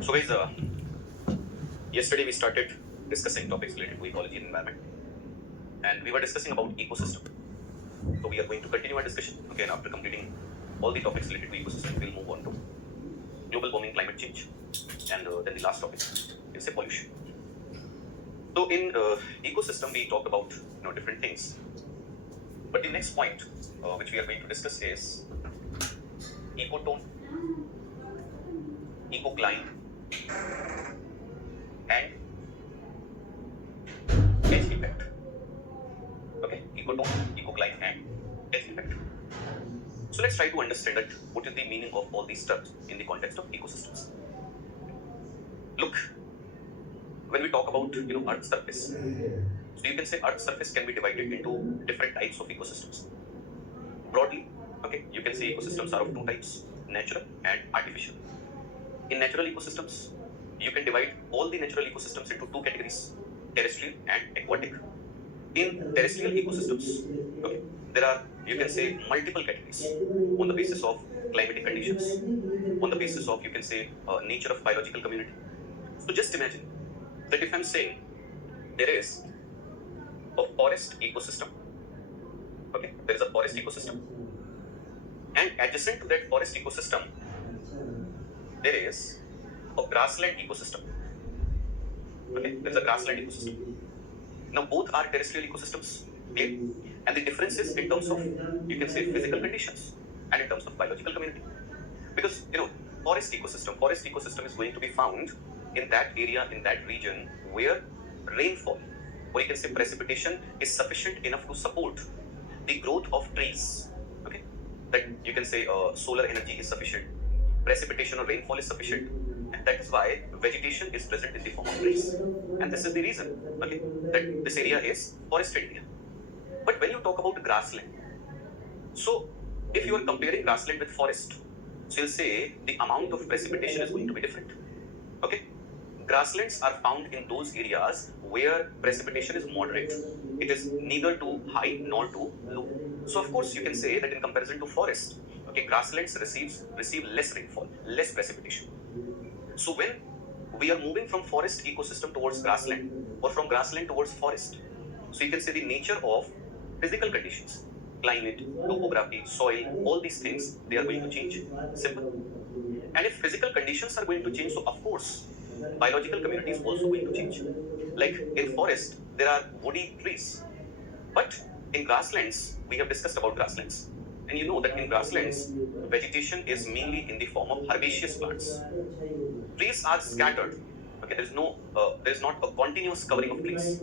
So guys, yesterday we started discussing topics related to ecology and environment, and we were discussing about ecosystem. So we are going to continue our discussion. Okay, and after completing all the topics related to ecosystem, we'll move on to global warming, climate change, and then the last topic is say pollution. So in ecosystem, we talked about different things, but the next point which we are going to discuss is ecotone, ecocline, and edge effect. Okay, ecotone, ecocline, and edge effect. So let's try to understand that what is the meaning of all these terms in the context of ecosystems. Look, when we talk about Earth's surface, so you can say Earth's surface can be divided into different types of ecosystems. Broadly, okay, you can say ecosystems are of two types: natural and artificial. In natural ecosystems, you can divide all the natural ecosystems into two categories: terrestrial and aquatic. In terrestrial ecosystems, okay, there are, you can say, multiple categories on the basis of climatic conditions, on the basis of, you can say, nature of biological community. So just imagine that if I'm saying there is a forest ecosystem, okay, there is a forest ecosystem, and adjacent to that forest ecosystem, there is a grassland ecosystem. Okay, there is a grassland ecosystem. Now both are terrestrial ecosystems, clear? And the difference is in terms of, you can say, physical conditions and in terms of biological community. Because forest ecosystem is going to be found in that area, in that region where rainfall, or you can say precipitation, is sufficient enough to support the growth of trees. Okay, that you can say solar energy is sufficient, precipitation or rainfall is sufficient, and that is why vegetation is present in the form of trees. And this is the reason, okay, that this area is forested area. But when you talk about grassland, so if you are comparing grassland with forest, so you'll say the amount of precipitation is going to be different. Okay, grasslands are found in those areas where precipitation is moderate. It is neither too high nor too low. So of course you can say that in comparison to forest, okay, grasslands receive less rainfall, less precipitation. So when we are moving from forest ecosystem towards grassland, or from grassland towards forest, so you can say the nature of physical conditions, climate, topography, soil, all these things, they are going to change. Simple. And if physical conditions are going to change, so of course biological community is also going to change. Like in forest, there are woody trees, but in grasslands, we have discussed about grasslands. And you know that in grasslands, vegetation is mainly in the form of herbaceous plants. Trees are scattered. Okay, there is not a continuous covering of trees.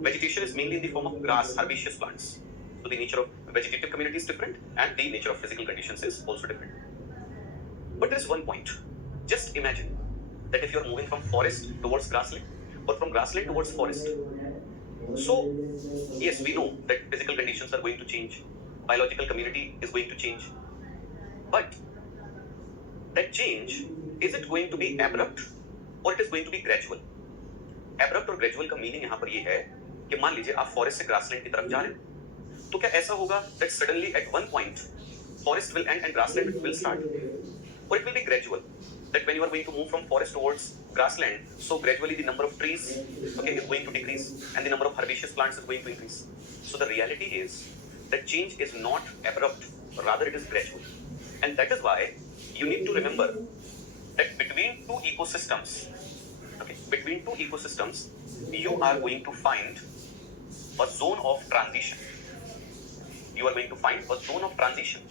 Vegetation is mainly in the form of grass, herbaceous plants. So the nature of vegetative community is different, and the nature of physical conditions is also different. But there is one point. Just imagine that if you are moving from forest towards grassland, or from grassland towards forest. So yes, we know that physical conditions are going to change, biological community is going to change, but that change, is it going to be abrupt or it is going to be gradual? Abrupt और gradual का meaning यहाँ पर ये है कि मान लीजिए आप forest से grassland की तरफ जा रहे हैं, तो क्या ऐसा होगा that suddenly at one point forest will end and grassland will start, or it will be gradual, that when you are going to move from forest towards grassland, so gradually the number of trees, okay, is going to decrease and the number of herbaceous plants is going to increase. So the reality is that change is not abrupt, rather it is gradual. And that is why you need to remember that between two ecosystems, okay, between two ecosystems, you are going to find a zone of transition. You are going to find a zone of transition.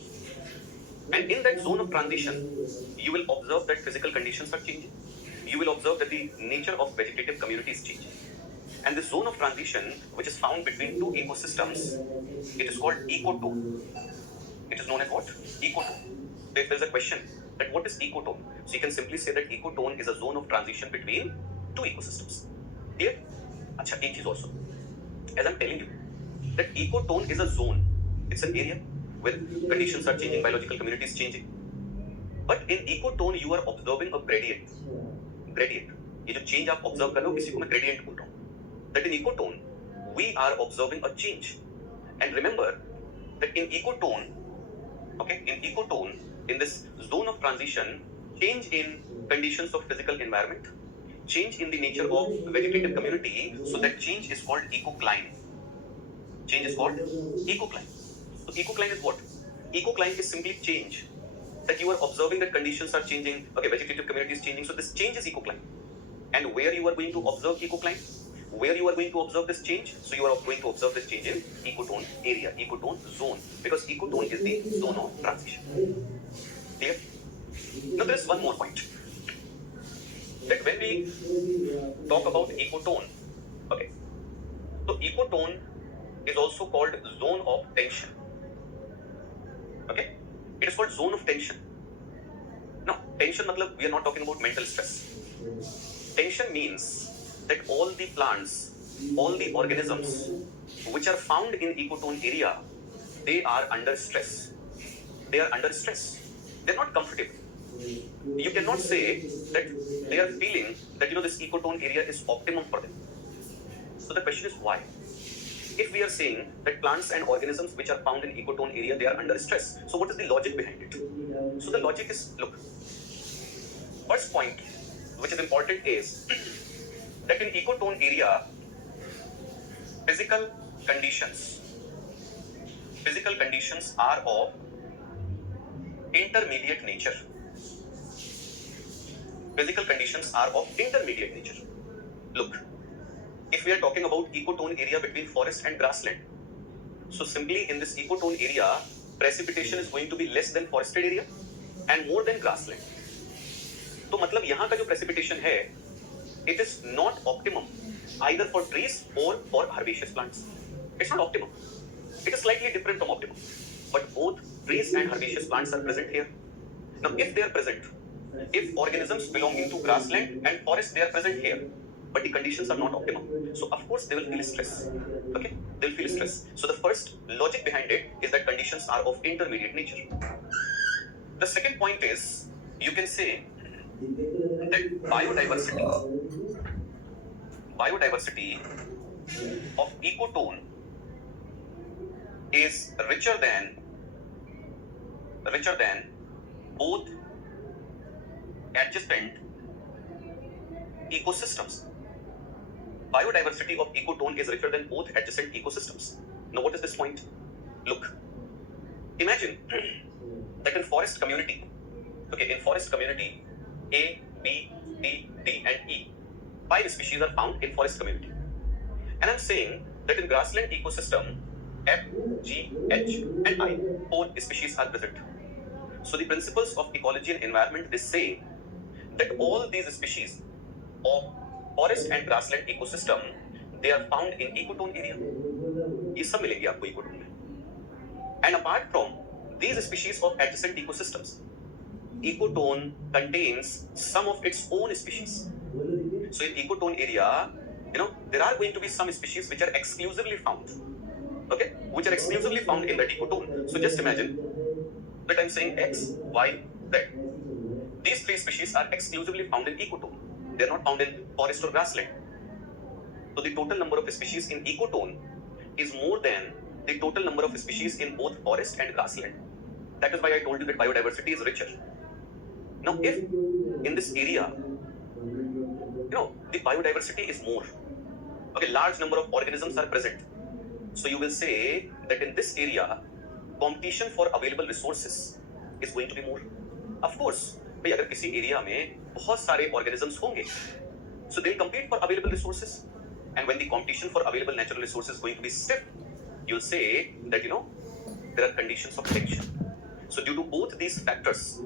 And in that zone of transition, you will observe that physical conditions are changing. You will observe that the nature of vegetative community is changing. And this zone of transition, which is found between two ecosystems, it is called ecotone. It is known as what? Ecotone. So if there is a question that what is ecotone, so you can simply say that ecotone is a zone of transition between two ecosystems. Clear? Acha, एक चीज also. As I'm telling you, that ecotone is a zone. It's an area where conditions are changing, biological community is changing. But in ecotone, you are observing a gradient. Gradient. ये जो change आप observe कर रहे हो, इसी को मैं gradient बोल रहा हूँ. That in ecotone, we are observing a change. And remember that in ecotone, okay, in ecotone, in this zone of transition, change in conditions of physical environment, change in the nature of vegetative community. So that change is called ecocline. Change is called ecocline. So ecocline is what? Ecocline is simply change. That you are observing that conditions are changing. Okay, vegetative community is changing. So this change is ecocline. And where you are going to observe ecocline? Where you are going to observe this change? So you are going to observe this change in ecotone area, ecotone zone. Because ecotone is the zone of transition. Clear? Now there is one more point. That when we talk about ecotone, okay, so ecotone is also called zone of tension. Okay, it is called zone of tension. Now, tension matlab we are not talking about mental stress. Tension means that all the plants, all the organisms which are found in ecotone area, they are under stress. They are under stress. They are not comfortable. You cannot say that they are feeling that this ecotone area is optimum for them. So the question is why? If we are saying that plants and organisms which are found in ecotone area, they are under stress. So what is the logic behind it? So the logic is, look, first point which is important is that in ecotone area, physical conditions are of intermediate nature. Physical conditions are of intermediate nature. Look, if we are talking about ecotone area between forest and grassland, so simply in this ecotone area, precipitation is going to be less than forested area and more than grassland. तो मतलब यहाँ का जो precipitation है, it is not optimum either for trees or for herbaceous plants. It's not optimum. It is slightly different from optimum. But both trees and herbaceous plants are present here. Now, if they are present, if organisms belonging to grassland and forest, they are present here, but the conditions are not optimum, so of course they will feel stress. Okay, they'll feel stress. So the first logic behind it is that conditions are of intermediate nature. The second point is, you can say that biodiversity of ecotone is richer than both adjacent ecosystems. Biodiversity of ecotone is richer than both adjacent ecosystems. Now what is this point? Look, imagine that in forest community, A, B, D, and E, 5 species are found in forest community. And I'm saying that in grassland ecosystem, F, G, H, and I, 4 species are present. So the principles of ecology and environment, they say that all these species of forest and grassland ecosystem, they are found in ecotone area. ये सब मिलेंगे आपको ecotone में. And apart from these species of adjacent ecosystems, ecotone contains some of its own species. So in ecotone area, there are going to be some species which are exclusively found. Okay, which are exclusively found in that ecotone. So just imagine that I'm saying X, Y, Z. These 3 species are exclusively found in ecotone. They are not found in forest or grassland. So the total number of species in ecotone is more than the total number of species in both forest and grassland. That is why I told you that biodiversity is richer. Now, if in this area, the biodiversity is more, okay, large number of organisms are present, so you will say that in this area, competition for available resources is going to be more. Of course, भाई अगर किसी area में बहुत सारे organisms होंगे, so they'll compete for available resources, and when the competition for available natural resources is going to be stiff, you'll say that there are conditions of tension. So due to both these factors,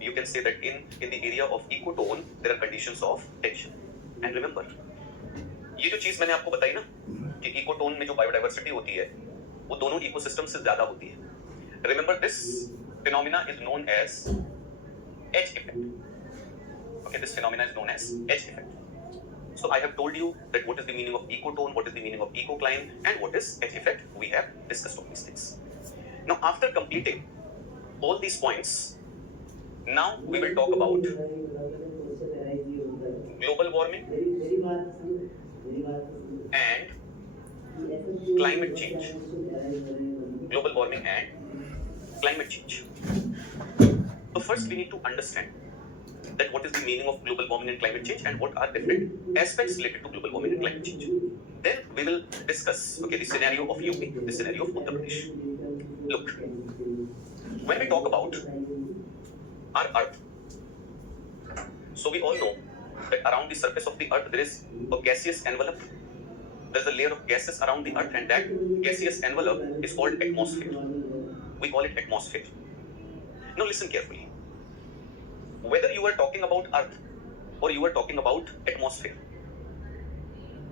you can say that in the area of ecotone there are conditions of tension. And remember, ये जो चीज मैंने आपको बताई ना कि ecotone में जो biodiversity होती है वो दोनों ecosystem से ज्यादा होती है. Remember, this phenomena is known as edge effect. Okay, this phenomena is known as edge effect. So I have told you that what is the meaning of ecotone, what is the meaning of ecocline, and what is edge effect. We have discussed all these things. Now, after completing all these points, now we will talk about global warming and climate change. Global warming and climate change. So first we need to understand that what is the meaning of global warming and climate change and what are different aspects related to global warming and climate change. Then we will discuss, okay, the scenario of UP, the scenario of Uttar Pradesh. Look, when we talk about our Earth, so we all know that around the surface of the Earth there is a gaseous envelope. There's a layer of gases around the Earth, and that gaseous envelope is called atmosphere. We call it atmosphere. Now listen carefully. Whether you are talking about Earth or you are talking about atmosphere,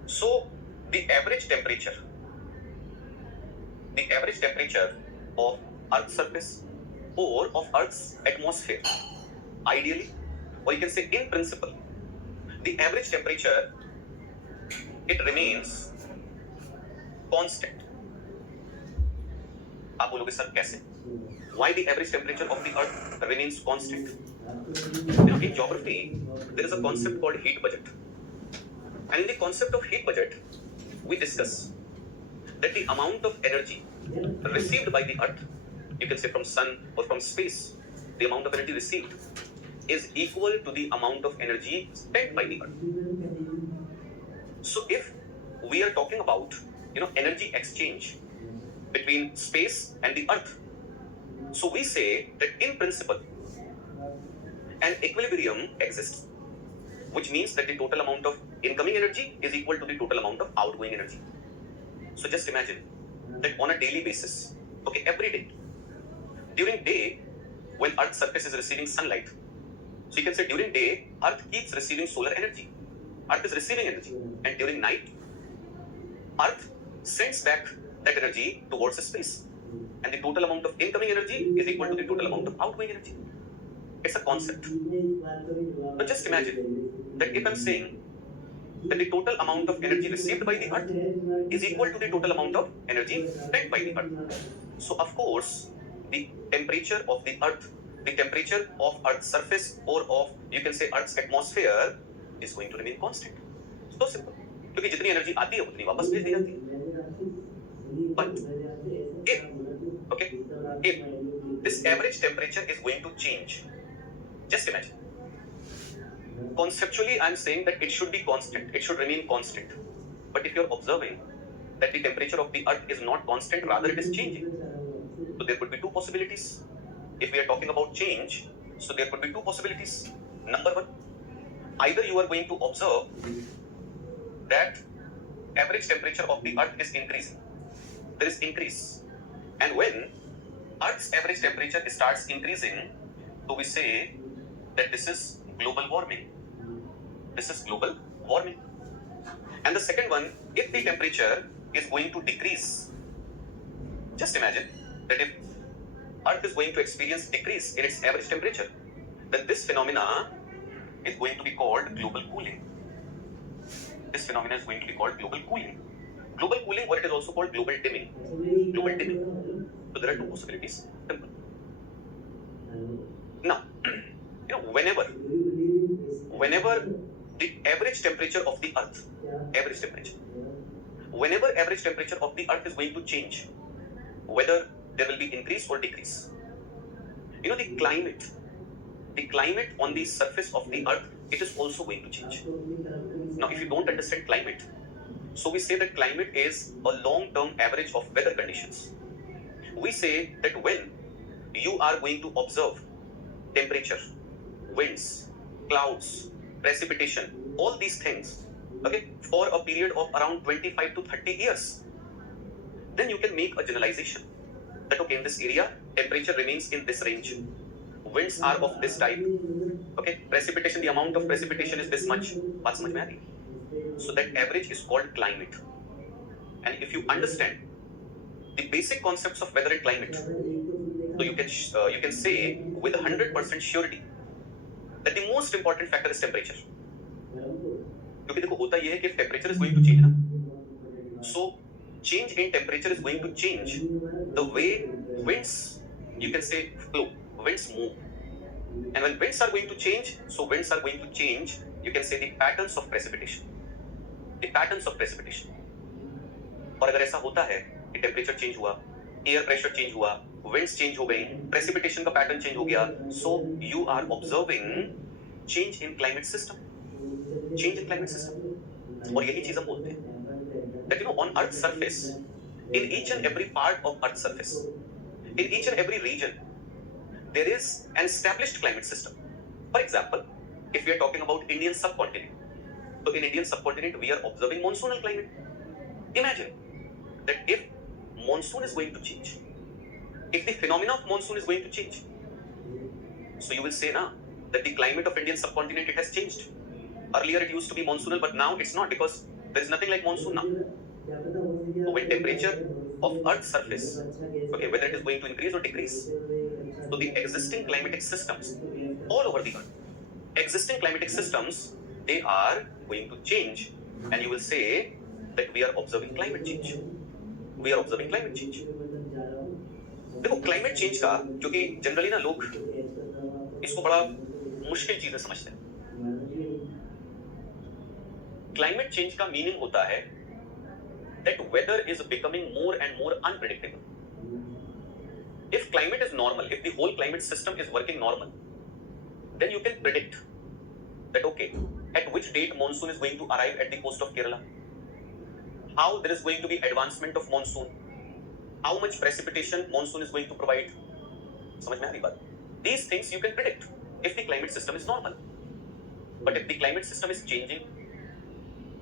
so the average temperature of Earth's surface or of Earth's atmosphere, ideally, or you can say in principle, the average temperature, it remains constant. आप बोलोगे sir कैसे? Why the average temperature of the Earth remains constant? In geography, there is a concept called heat budget. And in the concept of heat budget, we discuss that the amount of energy received by the Earth, you can say from sun or from space, the amount of energy received is equal to the amount of energy spent by the Earth. So if we are talking about, energy exchange between space and the Earth, so we say that in principle, an equilibrium exists, which means that the total amount of incoming energy is equal to the total amount of outgoing energy. So just imagine that on a daily basis, okay, every day, during day, when Earth's surface is receiving sunlight, so you can say during day, Earth keeps receiving solar energy. Earth is receiving energy. And during night, Earth sends back that energy towards space. And the total amount of incoming energy is equal to the total amount of outgoing energy. It's a concept. But just imagine that if I'm saying that the total amount of energy received by the Earth is equal to the total amount of energy spent by the Earth. So of course, the temperature of the Earth, the temperature of Earth's surface or of, you can say, Earth's atmosphere is going to remain constant. So simple. क्योंकि जितनी energy आती है उतनी वापस भेज दी जाती है. But if this average temperature is going to change, just imagine. Conceptually, I'm saying that it should be constant. It should remain constant. But if you're observing that the temperature of the Earth is not constant, rather it is changing, so there could be two possibilities. If we are talking about change, so there could be two possibilities. Number one, either you are going to observe that average temperature of the Earth is increasing. There is increase. And when Earth's average temperature starts increasing, so we say that this is global warming. This is global warming. And the second one, if the temperature is going to decrease, just imagine that if Earth is going to experience decrease in its average temperature, then this phenomena is going to be called global cooling. This phenomena is going to be called global cooling. Global cooling, or it is also called global dimming. Global dimming. So there are two possibilities. Simple. Now, whenever the average temperature of the Earth, whenever average temperature of the Earth is going to change, whether there will be increase or decrease, the climate on the surface of the Earth, it is also going to change. Now, if you don't understand climate, so we say that climate is a long-term average of weather conditions. We say that when you are going to observe temperature, winds, clouds, precipitation, all these things, okay, for a period of around 25 to 30 years, then you can make a generalization that, okay, in this area, temperature remains in this range. Winds are of this type. Okay, precipitation, the amount of precipitation is this much. बात समझ में आ रही? So that average is called climate. And if you understand the basic concepts of weather and climate, so you can say with 100% surety that the most important factor is temperature. क्योंकि देखो होता ये है कि if temperature is going to change ना, so change in temperature is going to change the way winds, you can say, flow. Winds move. And when winds are going to change, so winds are going to change, you can say, the patterns of precipitation. The patterns of precipitation. और अगर ऐसा होता है कि temperature change हुआ, air pressure change हुआ, winds change हो गई, precipitation का pattern change हो गया, so you are observing change in climate system. और यही चीज हम बोलते हैं that on Earth's surface, in each and every part of Earth's surface, in each and every region, there is an established climate system. For example, if we are talking about Indian subcontinent, so in Indian subcontinent we are observing monsoonal climate. Imagine that if monsoon is going to change, if the phenomena of monsoon is going to change, so you will say now that the climate of Indian subcontinent, it has changed. Earlier it used to be monsoonal, but now it's not, because there is nothing like monsoon now. So when temperature of Earth's surface, okay, whether it is going to increase or decrease, so the existing climatic systems all over the Earth, existing climatic systems, they are going to change, and you will say that we are observing climate change. We are observing climate change. देखो climate change का, क्योंकि generally ना लोग इसको बड़ा मुश्किल चीज समझते हैं। क्लाइमेट चेंज का मीनिंग होता है that weather is becoming more and more unpredictable. If climate is normal, if the whole climate system is working normal, then you can predict that okay, at which date monsoon is going to arrive at the coast of Kerala, how there is going to be advancement of monsoon, how much precipitation monsoon is going to provide. समझ में आ रही बात? These things you can predict if the climate system is normal. But if the climate system is changing,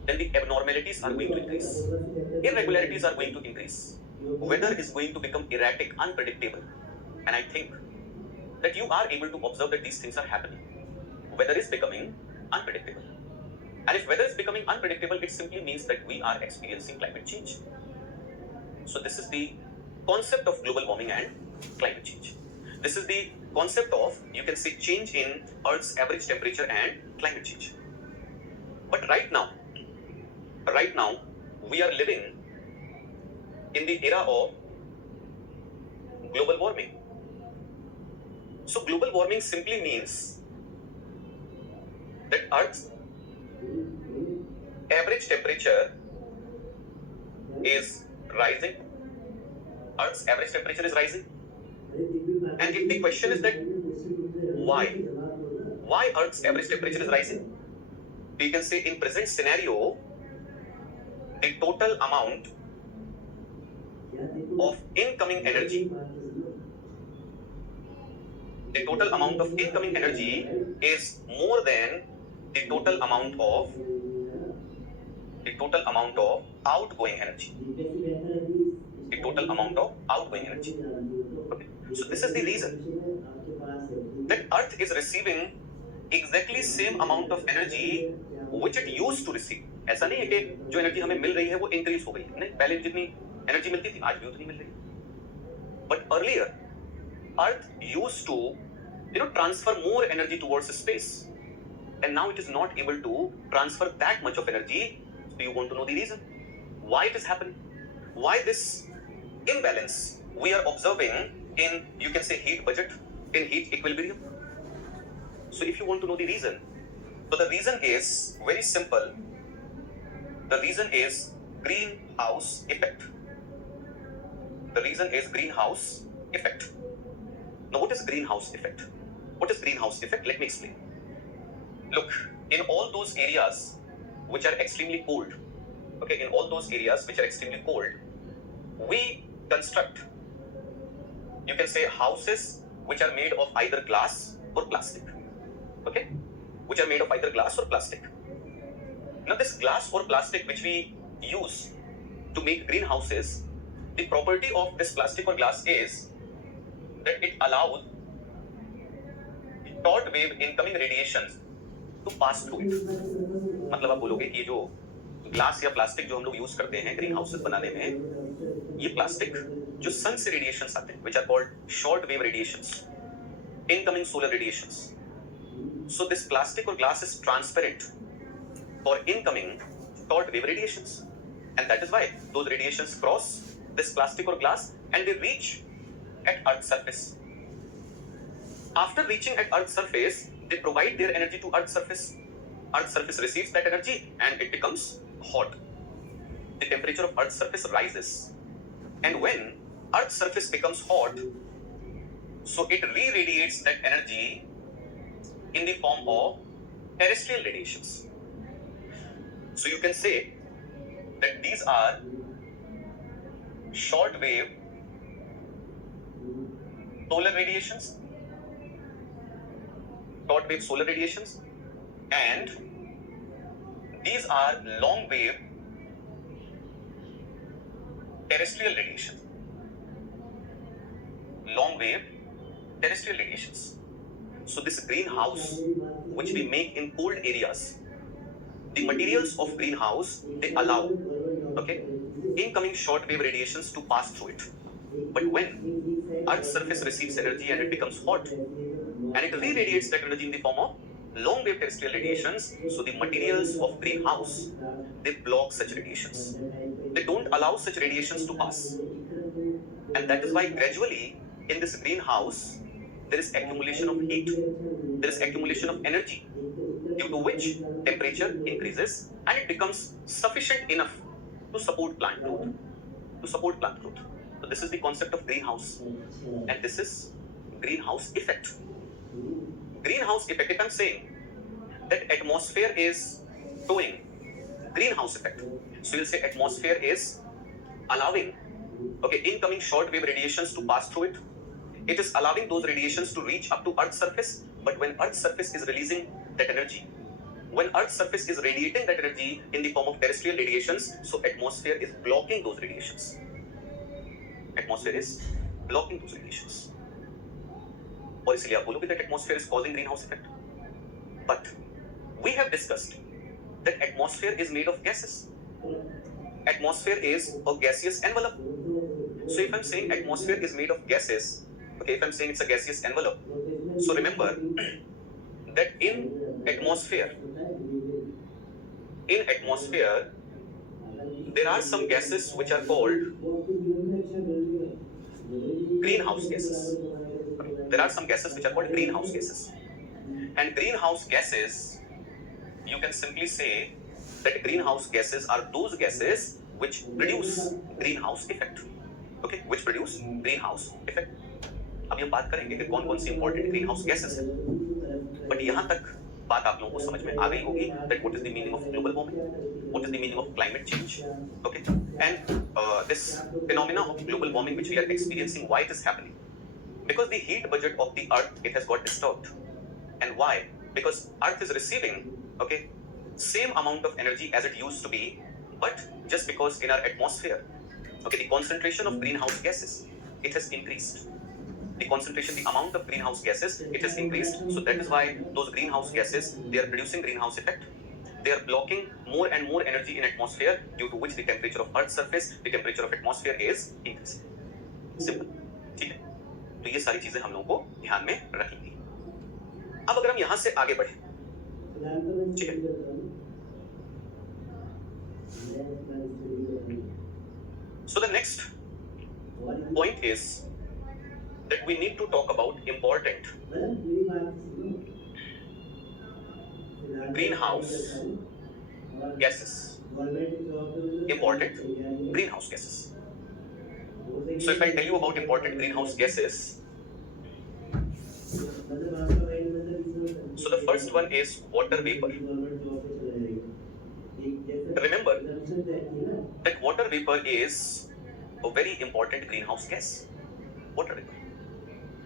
then the abnormalities are going to increase. Irregularities are going to increase. Weather is going to become erratic, unpredictable. And I think that you are able to observe that these things are happening. Weather is becoming unpredictable. And if weather is becoming unpredictable, it simply means that we are experiencing climate change. So this is the concept of global warming and climate change. This is the concept of, you can say, change in Earth's average temperature and climate change. But right now, we are living in the era of global warming. So global warming simply means that Earth's average temperature is rising. Earth's average temperature is rising. And if the question is that why Earth's average temperature is rising, we can say in present scenario, the total amount of incoming energy, is more than the total amount of outgoing energy. Okay. So this is the reason that Earth is receiving exactly same amount of energy which it used to receive. ऐसा नहीं है कि जो energy हमें मिल रही है वो increase हो गई, नहीं, पहले जितनी एनर्जी मिलती थी आज भी उतनी मिल रही है. But earlier, Earth used to, transfer more energy towards space, and now it is not able to transfer that much of energy. So you want to know the reason why it is happening, why this imbalance we are observing in, you can say, heat budget, in heat equilibrium. So if you want to know the reason, so the reason is very simple. The reason is greenhouse effect. The reason is greenhouse effect. Now what is greenhouse effect? What is greenhouse effect? Let me explain. Look, in all those areas which are extremely cold, okay, in all those areas which are extremely cold, we construct, you can say, houses which are made of either glass or plastic, okay, which are made of either glass or plastic. Now this glass or plastic which we use to make greenhouses, the property of this plastic or glass is that it allows short wave incoming radiations to pass through it. मतलब आप बोलोगे कि ये जो glass या plastic जो हम लोग यूज करते हैं ग्रीन हाउसेस बनाने में, ये प्लास्टिक जो सन से रेडिएशंस आते हैं, which are called short wave radiations, incoming solar radiations. So this plastic or glass is transparent for incoming short wave radiations, and that is why those radiations cross this plastic or glass and they reach at Earth's surface. After reaching at Earth's surface, they provide their energy to Earth's surface. Earth's surface receives that energy and it becomes hot. The temperature of Earth's surface rises, and when Earth's surface becomes hot, So it re-radiates that energy in the form of terrestrial radiations. So you can say that these are short wave solar radiations, and these are long wave terrestrial radiations. So this greenhouse which we make in cold areas, the materials of greenhouse, they allow incoming short wave radiations to pass through it. But when Earth's surface receives energy and it becomes hot, and it re-radiates that energy in the form of long wave terrestrial radiations, so the materials of greenhouse, they block such radiations. They don't allow such radiations to pass. And that is why gradually in this greenhouse, there is accumulation of heat, there is accumulation of energy, due to which temperature increases and it becomes sufficient enough to support plant growth. So this is the concept of greenhouse, and this is greenhouse effect. If I'm saying that atmosphere is showing greenhouse effect, so you'll say atmosphere is allowing incoming short wave radiations to pass through it. It is allowing those radiations to reach up to Earth's surface, but when Earth's surface is releasing that energy, when Earth's surface is radiating that energy in the form of terrestrial radiations, so atmosphere is blocking those radiations. और इसलिए आप बोलोगे that atmosphere is causing greenhouse effect. But we have discussed that atmosphere is made of gases. Atmosphere is a gaseous envelope. So if I'm saying atmosphere is made of gases, if I'm saying it's a gaseous envelope, so remember that in atmosphere, there are some gases which are called greenhouse gases. And greenhouse gases, you can simply say that greenhouse gases are those gases which produce greenhouse effect. अभी हम बात करेंगे कि कौन कौन सी important green house gases हैं, but यहां तक बात आप लोगों को समझ में आ गई होगी that what is the meaning of global warming, what is the meaning of climate change, and this phenomena of global warming which we are experiencing, why it is happening? Because the heat budget of the earth, it has got disturbed. And why? Because earth is receiving same amount of energy as it used to be, but just because in our atmosphere the concentration of greenhouse gases, it has increased. The amount of greenhouse gases, it has increased. So that is why those greenhouse gases, they are producing greenhouse effect. They are blocking more and more energy in atmosphere, due to which the temperature of Earth's surface, the temperature of atmosphere is increasing. Simple. ठीक है? तो ये सारी चीजें हम लोगों को ध्यान में रखेंगी. अब अगर हम यहां से आगे बढ़े, ठीक है? So the next point is that we need to talk about important greenhouse gases. So if I tell you about important greenhouse gases, so the first one is water vapor. Remember that water vapor is a very important greenhouse gas. Water vapor.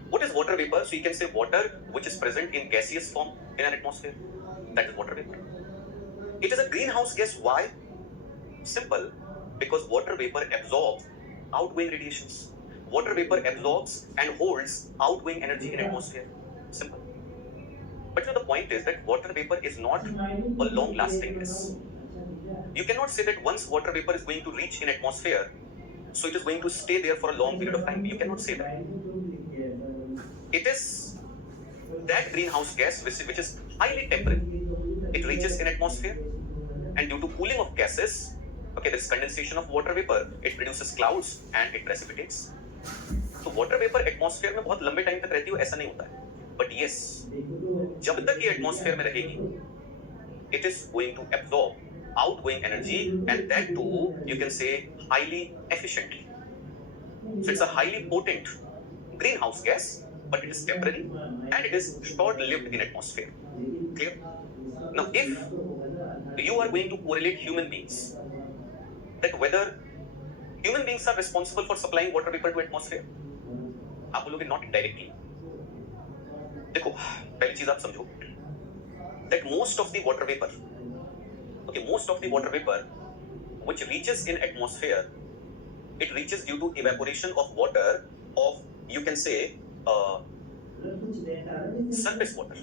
What is water vapor? So you can say water which is present in gaseous form in an atmosphere. That is water vapor. It is a greenhouse gas. Why? Simple. Because water vapor absorbs outgoing radiations. Water vapor absorbs and holds outgoing energy in atmosphere. Simple. But the point is that water vapor is not a long-lasting gas. You cannot say that once water vapor is going to reach in atmosphere, so it is going to stay there for a long period of time. You cannot say that. It is that greenhouse gas which is highly temperate. It reaches in atmosphere, and due to cooling of gases, there is condensation of water vapor. It produces clouds and it precipitates. तो water vapor atmosphere में बहुत लंबे time तक रहती है, ऐसा नहीं होता है. But yes, जब तक ये atmosphere में रहेगी, it is going to absorb outgoing energy, and that too you can say highly efficiently. So it's a highly potent greenhouse gas, but it is temporary and it is short-lived in atmosphere. Clear? Now, if you are going to correlate human beings, that whether human beings are responsible for supplying water vapor to atmosphere, आप बोलोगे not indirectly. देखो, पहली चीज आप समझो that most of the water vapor which reaches in atmosphere, it reaches due to evaporation of water of, you can say, surface water.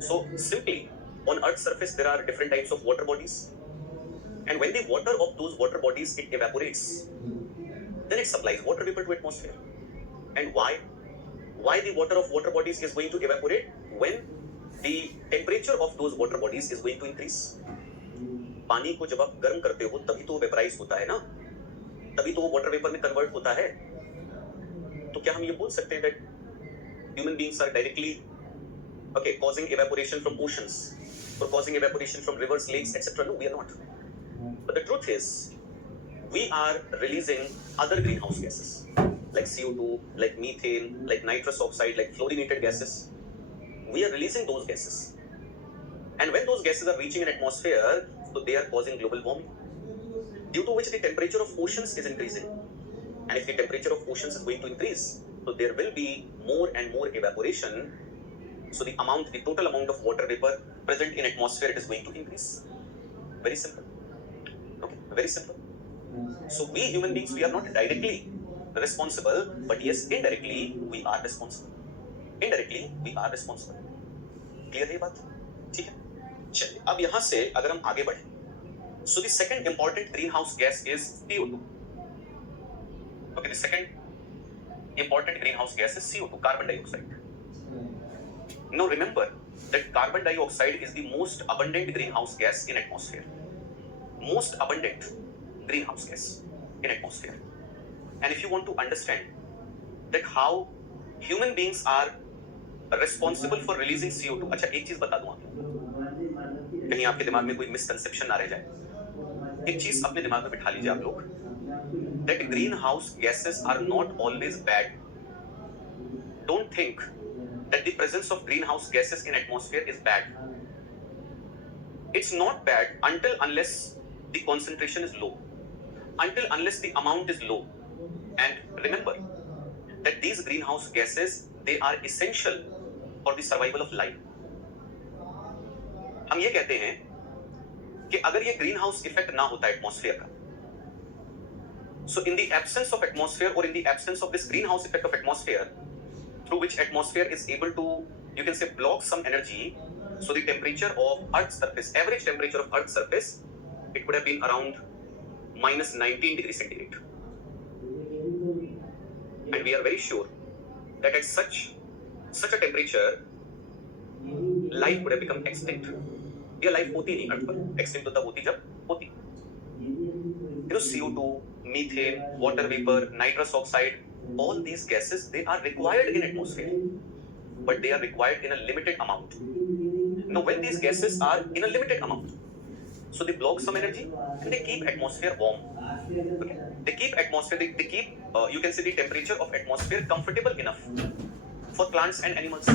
So simply, on Earth's surface there are different types of water bodies, and when the water of those water bodies it evaporates, then it supplies water vapor to atmosphere. And why the water of water bodies is going to evaporate? When the temperature of those water bodies is going to increase. पानी को जब आप गर्म करते हो तभी तो vaporise होता है ना, तभी तो वो वाटर वेपर में कन्वर्ट होता है. तो क्या हम ये बोल सकते हैं that human beings are directly causing evaporation from oceans or causing evaporation from rivers, lakes, etc.? No, we are not. But the truth is, we are releasing other greenhouse gases like CO2, like methane, like nitrous oxide, like fluorinated gases. We are releasing those gases, and when those gases are reaching an atmosphere, so they are causing global warming, due to which the temperature of oceans is increasing. And if the temperature of oceans is going to increase, so there will be more and more evaporation. So the total amount of water vapor present in atmosphere, it is going to increase. Very simple. Okay, very simple. So we human beings, we are not directly responsible, but yes, indirectly we are responsible. Clear है ये बात? ठीक है. चलिए, अब यहाँ से अगर हम आगे बढ़े, so the second important greenhouse gas is CO2. Okay, the second important greenhouse gas is CO2, carbon dioxide. Now remember that carbon dioxide is the most abundant greenhouse gas in atmosphere. Most abundant greenhouse gas in atmosphere. And if you want to understand that how human beings are responsible for releasing CO2, अच्छा एक चीज बता दूं आपको, कहीं आपके दिमाग में कोई मिसकंसेप्शन ना रह जाए. एक चीज अपने दिमाग में बिठा लीजिए आप लोग, that greenhouse gases are not always bad. Don't think that the presence of greenhouse gases in atmosphere is bad. It's not bad unless the concentration is low, unless the amount is low. And remember that these greenhouse gases, they are essential for the survival of life. हम ये कहते हैं कि अगर ये green house effect ना होता atmosphere का, so in the absence of atmosphere, or in the absence of this greenhouse effect of atmosphere, through which atmosphere is able to, you can say, block some energy, so the temperature of Earth's surface, average temperature of Earth's surface, it would have been around minus 19 degrees centigrade. And we are very sure that at such a temperature, life would have become extinct. ये life होती नहीं अर्थ पर, extinct तो तब होती जब होती. CO2, methane, water vapor, nitrous oxide, all these gases, they are required in atmosphere, but they are required in a limited amount. Now when these gases are in a limited amount, so they block some energy and they keep atmosphere warm. Okay? They keep atmosphere, they keep you can say the temperature of atmosphere comfortable enough for plants and animals.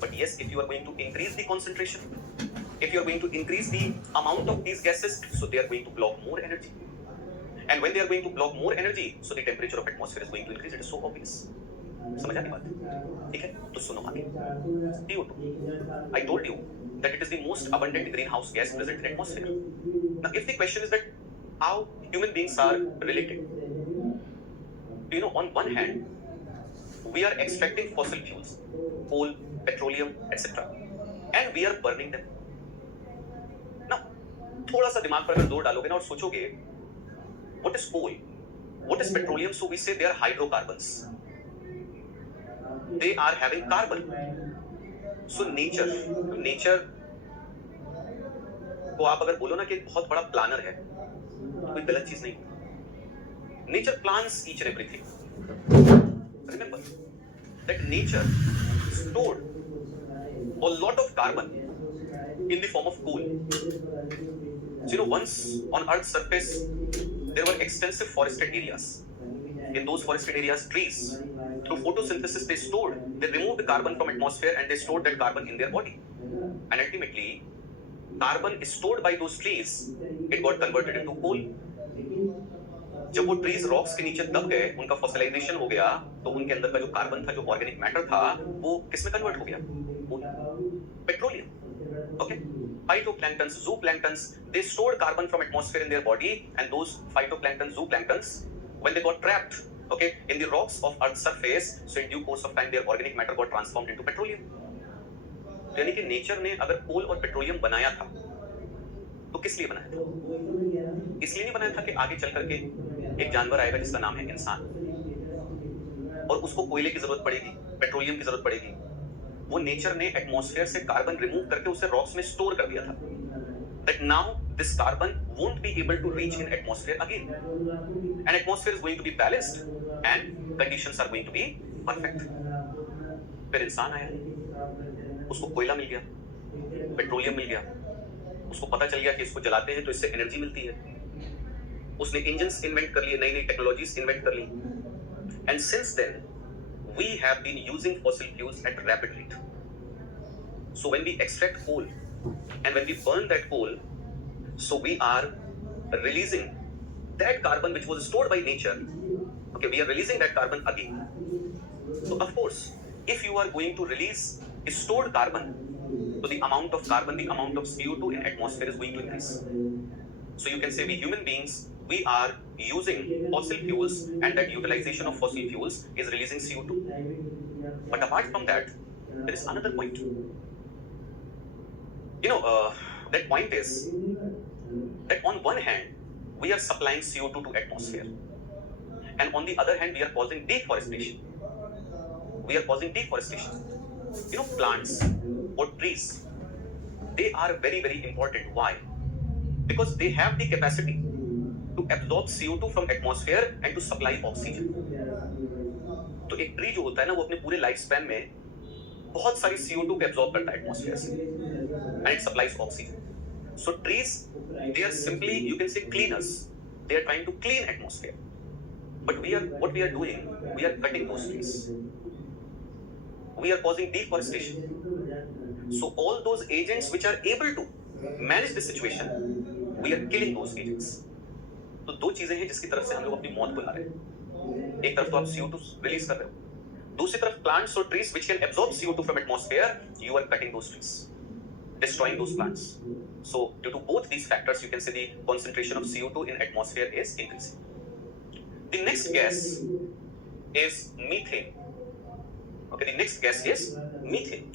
But yes, if you are going to increase the concentration, if you are going to increase the amount of these gases, so they are going to block more energy. And when they are going to block more energy, so the temperature of atmosphere is going to increase. It is so obvious. समझ आती बात? ठीक है? तो सुनो आगे. CO2. I told you that it is the most abundant greenhouse gas present in atmosphere. Now, if the question is that how human beings are related, on one hand, we are extracting fossil fuels, coal, petroleum, etc., and we are burning them. Now, थोड़ा सा दिमाग पर अगर जोर डालोगे ना और सोचोगे, what is coal? What is petroleum? So we say they are hydrocarbons. They are having carbon. So nature को आप अगर बोलो ना कि बहुत बड़ा प्लानर है, तो कोई गलत चीज नहीं. Nature plans each and everything. Remember that nature stored a lot of carbon in the form of coal. So once on Earth's surface there were extensive forested areas. In those forested areas, trees Through photosynthesis, they removed the carbon from atmosphere and they stored that carbon in their body. And ultimately, carbon stored by those trees, it got converted into coal. जब वो trees rocks के नीचे दब गए, उनका fossilisation हो गया, तो उनके अंदर का जो कार्बन था, जो ऑर्गेनिक मैटर था, वो किसमें कन्वर्ट हो गया? Petroleum. Okay? Phytoplanktons, zooplanktons, they stored carbon from atmosphere in their body, and those phytoplanktons, zooplanktons, when they got trapped, okay, in the rocks of Earth's surface, so in due course of time, their organic matter got transformed into petroleum. यानी कि nature ने अगर कोल और petroleum बनाया था, तो किस लिए बनाया था? इसलिए नहीं बनाया था कि आगे चल करके एक जानवर आएगा जिसका नाम है इंसान, और उसको कोयले की जरूरत पड़ेगी, पेट्रोलियम की जरूरत पड़ेगी. वो नेचर ने एटमॉस्फेयर से कार्बन रिमूव करके उसे रॉक्स में स्टोर कर दिया था. That now this carbon won't be able to reach in atmosphere again, and atmosphere is going to be balanced and conditions are going to be perfect. फिर इंसान आया, उसको कोयला मिल गया, पेट्रोलियम मिल गया, उसको पता चल गया कि इसको जलाते हैं तो इससे एनर्जी मिलती है. उसने इंजन्स इन्वेंट कर लिए, नई नई टेक्नोलॉजीज इन्वेंट कर ली, and since then we have been using fossil fuels at rapid rate. So when we extract coal and when we burn that coal, so we are releasing that carbon which was stored by nature. Okay, we are releasing that carbon again. So of course, if you are going to release stored carbon, so the amount of carbon, the amount of CO2 in atmosphere is going to increase. So you can say we human beings, we are using fossil fuels, and that utilization of fossil fuels is releasing CO2. But apart from that, there is another point. That point is that on one hand, we are supplying CO2 to atmosphere, and on the other hand, we are causing deforestation. Plants or trees, they are very, very important. Why? Because they have the capacity to absorb CO2 from atmosphere and to supply oxygen. तो एक tree जो होता है ना, वो अपने पूरे life span में बहुत सारी CO2 को absorb करता है एटमॉस्फेयर से, and it supplies oxygen. So trees, they are simply, you can say, cleaners. They are trying to clean atmosphere. But what we are doing, we are cutting those trees. We are causing deforestation. So all those agents which are able to manage the situation, we are killing those agents. तो दो चीजें हैं जिसकी तरफ से हम लोग अपनी मौत बुला रहे हैं. एक तरफ तो आप CO2 रिलीज कर रहे हो, दूसरी तरफ plants or trees which can absorb CO2 from atmosphere, you are cutting those trees, destroying those plants. So due to both these factors, you can say the concentration of CO2 in atmosphere is increasing. The next gas is methane. Okay, the next gas is methane.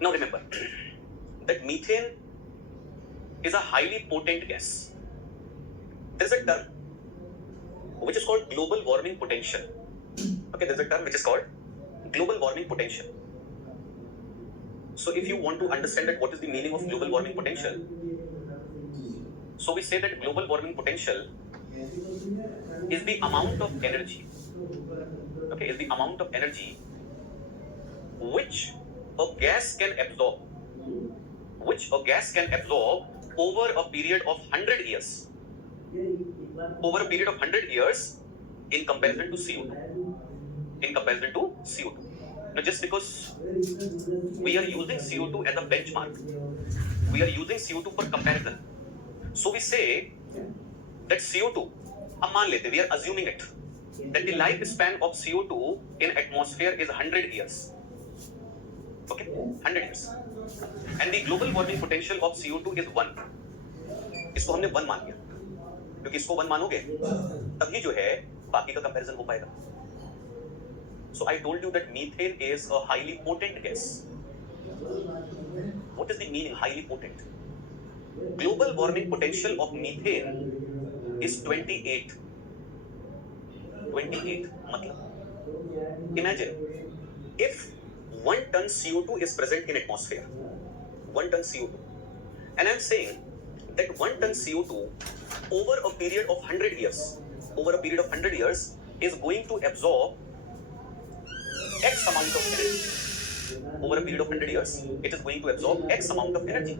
Now remember that methane is a highly potent gas. There is a term which is called global warming potential. Okay, there is a term which is called global warming potential. So if you want to understand that what is the meaning of global warming potential, so we say that global warming potential is the amount of energy, okay, is the amount of energy which a gas can absorb, over a period of 100 years, in comparison to CO2. Now just because we are using CO2 as a benchmark, we are using CO2 for comparison, so we say that CO2, हम मान लेते, we are assuming it, that the lifespan of CO2 in atmosphere is 100 years. Okay, 100 years. And the global warming potential of CO2 is 1. इसको हमने 1 मान लिया, क्योंकि इसको 1 मानोगे तभी जो है बाकी का कंपैरिजन हो पाएगा. So I told you that methane is a highly potent gas. What is the meaning highly potent? Global warming potential of methane is 28. 28 मतलब, imagine if 1 ton CO2 is present in atmosphere, 1 ton CO2, and I'm saying that 1 ton CO2 over a period of 100 years, is going to absorb X amount of energy. Over a period of 100 years, it is going to absorb X amount of energy.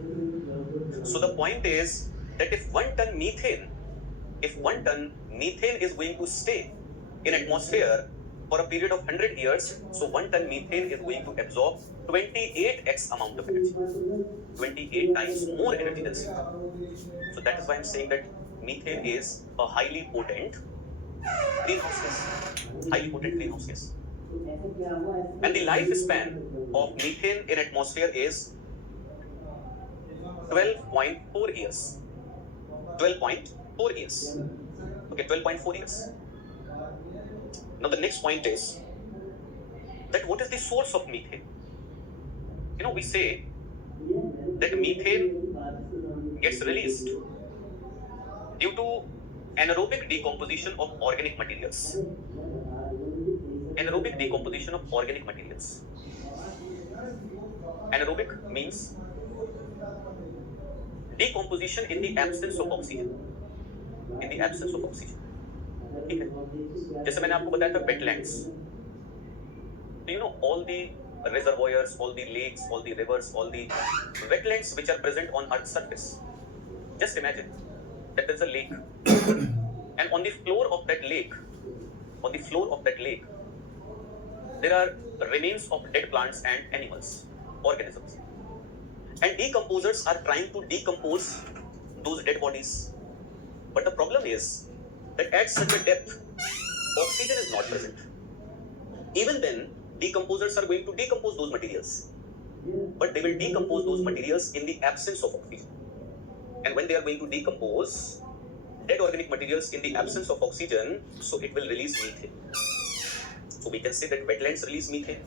So the point is that if 1 ton methane is going to stay in atmosphere for a period of 100 years, so 1 ton methane is going to absorb 28x amount of energy, 28 times more energy than CO2. So that is why I'm saying that methane is a highly potent greenhouse gas, highly potent greenhouse gas. And the lifespan of methane in atmosphere is 12.4 years. 12.4 years. Okay, 12.4 years. Now the next point is that what is the source of methane? We say that methane gets released due to anaerobic decomposition of organic materials. Anaerobic decomposition of organic materials. Anaerobic means decomposition in the absence of oxygen. In the absence of oxygen. ठीक है, जैसे मैंने आपको बताया था wetlands. All the reservoirs, all the lakes, all the rivers, all the wetlands which are present on Earth's surface. Just imagine that there is a lake, and on the floor of that lake, there are remains of dead plants and animals, organisms, and decomposers are trying to decompose those dead bodies. But the problem is that at such a depth, oxygen is not present. Even then, decomposers are going to decompose those materials, but they will decompose those materials in the absence of oxygen. And when they are going to decompose dead organic materials in the absence of oxygen, so it will release methane. So we can say that wetlands release methane.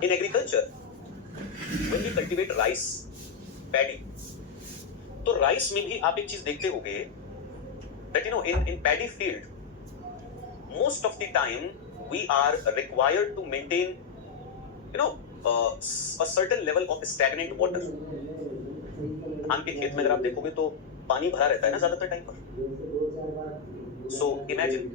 In agriculture, when we cultivate rice, paddy, तो rice में भी आप एक चीज देखते होंगे that in paddy field, most of the time we are required to maintain a certain level of stagnant water. धान के खेत में अगर आप देखोगे तो पानी भरा रहता है ना ज्यादातर टाइम पर. So imagine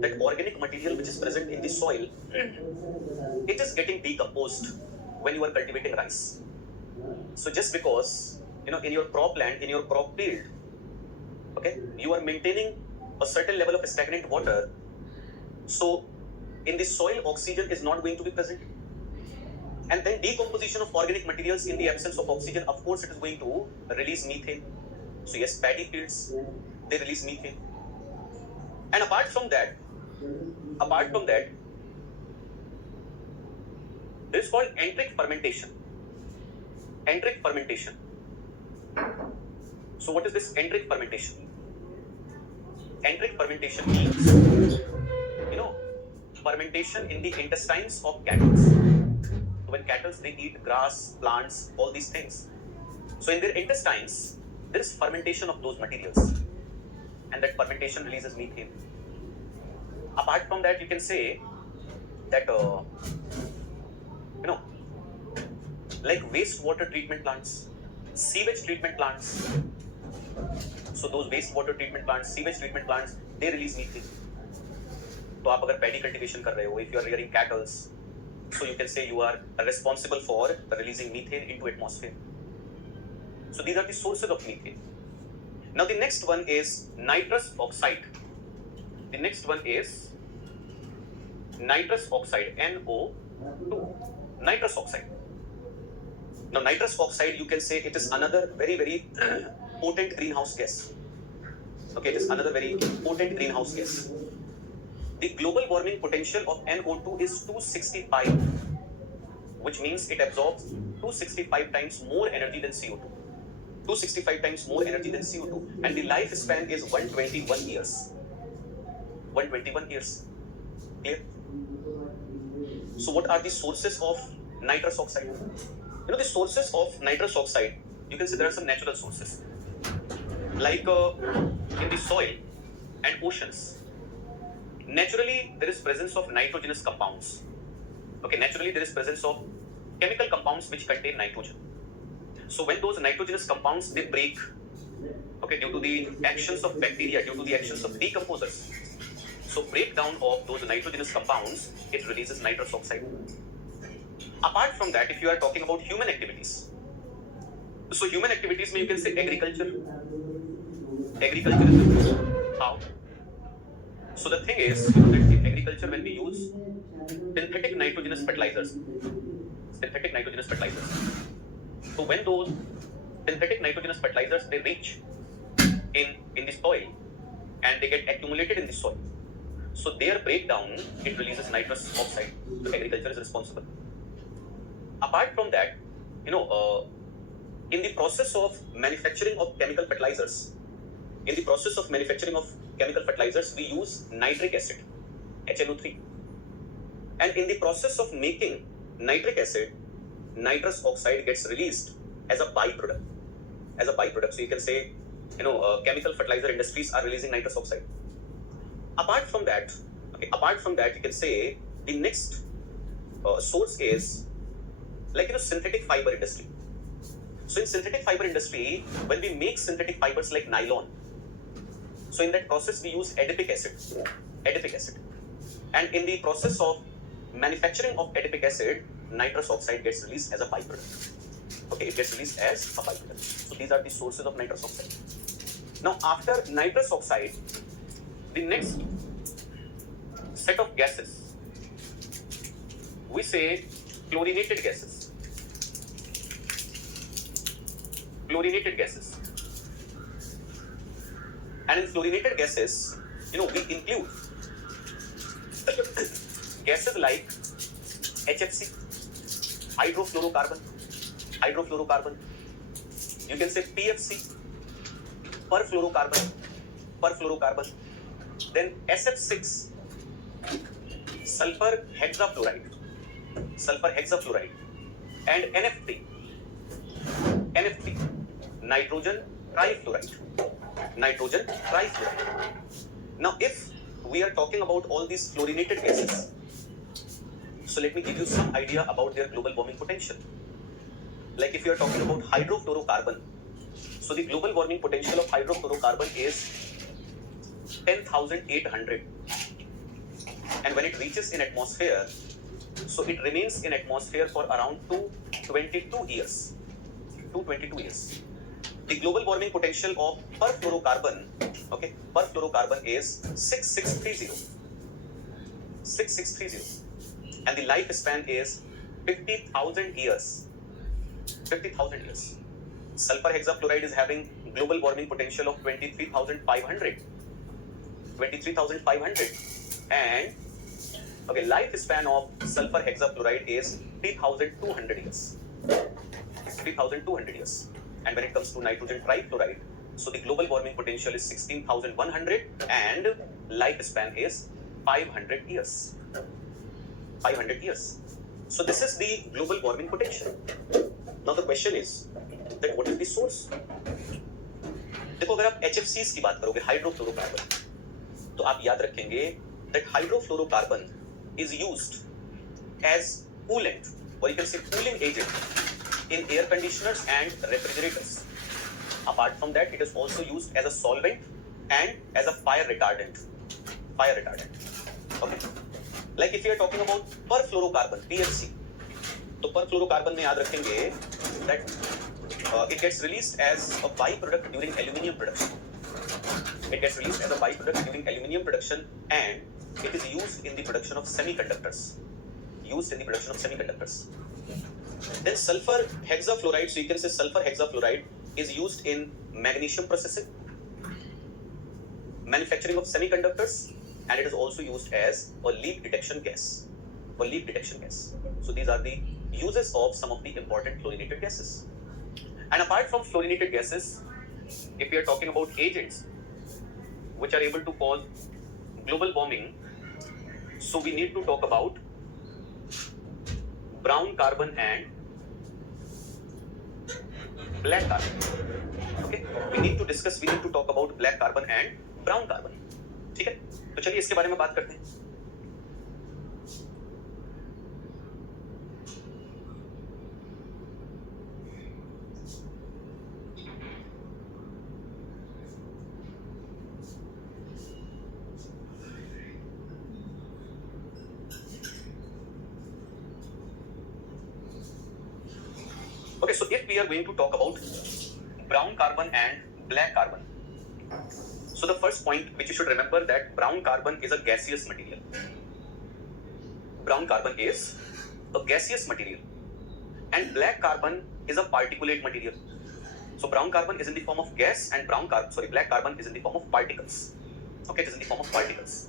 that organic material which is present in the soil, it is getting decomposed when you are cultivating rice. So just because in your crop land, in your crop field, okay, you are maintaining a certain level of stagnant water, so in the soil oxygen is not going to be present, and then decomposition of organic materials in the absence of oxygen, of course it is going to release methane. So yes, paddy fields, they release methane. And apart from that, this is called enteric fermentation. Enteric fermentation. So what is this enteric fermentation? Enteric fermentation means, fermentation in the intestines of cattle. So when cattle, they eat grass, plants, all these things. So in their intestines, there is fermentation of those materials, and that fermentation releases methane. Apart from that, you can say that like wastewater treatment plants, sewage treatment plants. So those wastewater treatment plants, sewage treatment plants, they release methane. तो आप अगर paddy cultivation कर रहे हो, if you are rearing cattle, so you can say you are responsible for releasing methane into atmosphere. So these are the sources of methane. Now the next one is nitrous oxide. The next one is nitrous oxide, NO2. Nitrous oxide. Now nitrous oxide, you can say it is another very, very potent greenhouse gas. Okay, it is another very potent greenhouse gas. The global warming potential of NO2 is 265, which means it absorbs 265 times more energy than CO2. 265 times more energy than CO2, and the lifespan is 121 years. 121 years. Clear? So what are the sources of nitrous oxide? The sources of nitrous oxide, you can say there are some natural sources. Like in the soil and oceans, naturally there is presence of nitrogenous compounds. Okay, naturally there is presence of chemical compounds which contain nitrogen. So when those nitrogenous compounds, they break, okay, due to the actions of bacteria, due to the actions of decomposers, so breakdown of those nitrogenous compounds, it releases nitrous oxide. Apart from that, if you are talking about human activities, So human activities में you can say agriculture. Agriculture is the first. How? So the thing is, you know that in agriculture when we use synthetic nitrogenous fertilizers, so when those synthetic nitrogenous fertilizers they reach in the soil and they get accumulated in the soil, so their breakdown it releases nitrous oxide. So agriculture is responsible. Apart from that, you know, in the process of manufacturing of chemical fertilizers, we use nitric acid, HNO3. And in the process of making nitric acid, nitrous oxide gets released as a byproduct. So you can say, you know, chemical fertilizer industries are releasing nitrous oxide. Apart from that, you can say the next source is like, you know, synthetic fiber industry. So in synthetic fiber industry, when we make synthetic fibers like nylon, so in that process we use adipic acid. And in the process of manufacturing of adipic acid, nitrous oxide gets released as a byproduct. Okay, it gets released as a byproduct. So these are the sources of nitrous oxide. Now after nitrous oxide, the next set of gases, we say fluorinated gases. And in fluorinated gases, you know, we include gases like HFC, hydrofluorocarbon. You can say PFC, perfluorocarbon. Then SF6, sulfur hexafluoride, and NF3, nitrogen trifluoride. Now, if we are talking about all these fluorinated gases, so let me give you some idea about their global warming potential. Like if you are talking about hydrofluorocarbon, so the global warming potential of hydrofluorocarbon is 10,800. And when it reaches in atmosphere, so it remains in atmosphere for around 222 years. The global warming potential of perfluorocarbon is 6630. And the lifespan is 50,000 years. Sulfur hexafluoride is having global warming potential of 23,500. And okay, lifespan of sulfur hexafluoride is 3,200 years. And when it comes to nitrogen trifluoride, so the global warming potential is 16,100 and lifespan is 500 years. So this is the global warming potential. Now the question is that what is the source? देखो, अगर आप HFCs की बात करोगे, hydrofluorocarbon, तो आप याद रखेंगे that hydrofluorocarbon is used as coolant, or you can say cooling agent in air conditioners and refrigerators. Apart from that, it is also used as a solvent and as a fire retardant. Okay. Like if you are talking about perfluorocarbon, PFC, तो perfluorocarbon में याद रखेंगे that it gets released as a byproduct during aluminium production. And it is used in the production of semiconductors. Then sulfur hexafluoride, so you can say sulfur hexafluoride is used in magnesium processing, manufacturing of semiconductors, and it is also used as a leak detection gas. So these are the uses of some of the important fluorinated gases. And apart from fluorinated gases, if we are talking about agents which are able to cause global warming, so we need to talk about brown carbon and black carbon. Okay, we need to talk about black carbon and brown carbon. ठीक है, तो चलिए इसके बारे में बात करते हैं. Okay, so if we are going to talk about brown carbon and black carbon, so the first point which you should remember that brown carbon is a gaseous material. Brown carbon is a gaseous material and black carbon is a particulate material. So brown carbon is in the form of gas and black carbon is in the form of particles. Okay, it is in the form of particles.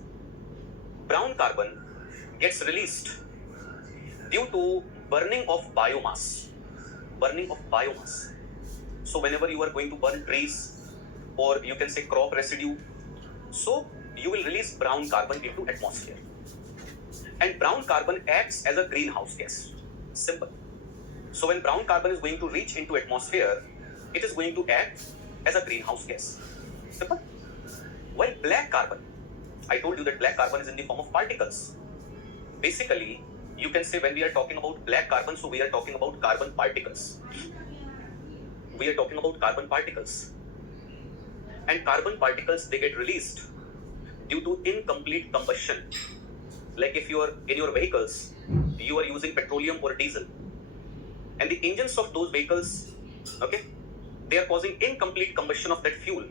Brown carbon gets released due to burning of biomass. Burning of biomass. So whenever you are going to burn trees or you can say crop residue, so you will release brown carbon into atmosphere. And brown carbon acts as a greenhouse gas. Simple. So when brown carbon is going to reach into atmosphere, it is going to act as a greenhouse gas. Simple. While black carbon, I told you that black carbon is in the form of particles. Basically, you can say when we are talking about black carbon, so we are talking about carbon particles. We are talking about carbon particles. And carbon particles, they get released due to incomplete combustion. Like if you are in your vehicles, you are using petroleum or diesel. And the engines of those vehicles, okay, they are causing incomplete combustion of that fuel.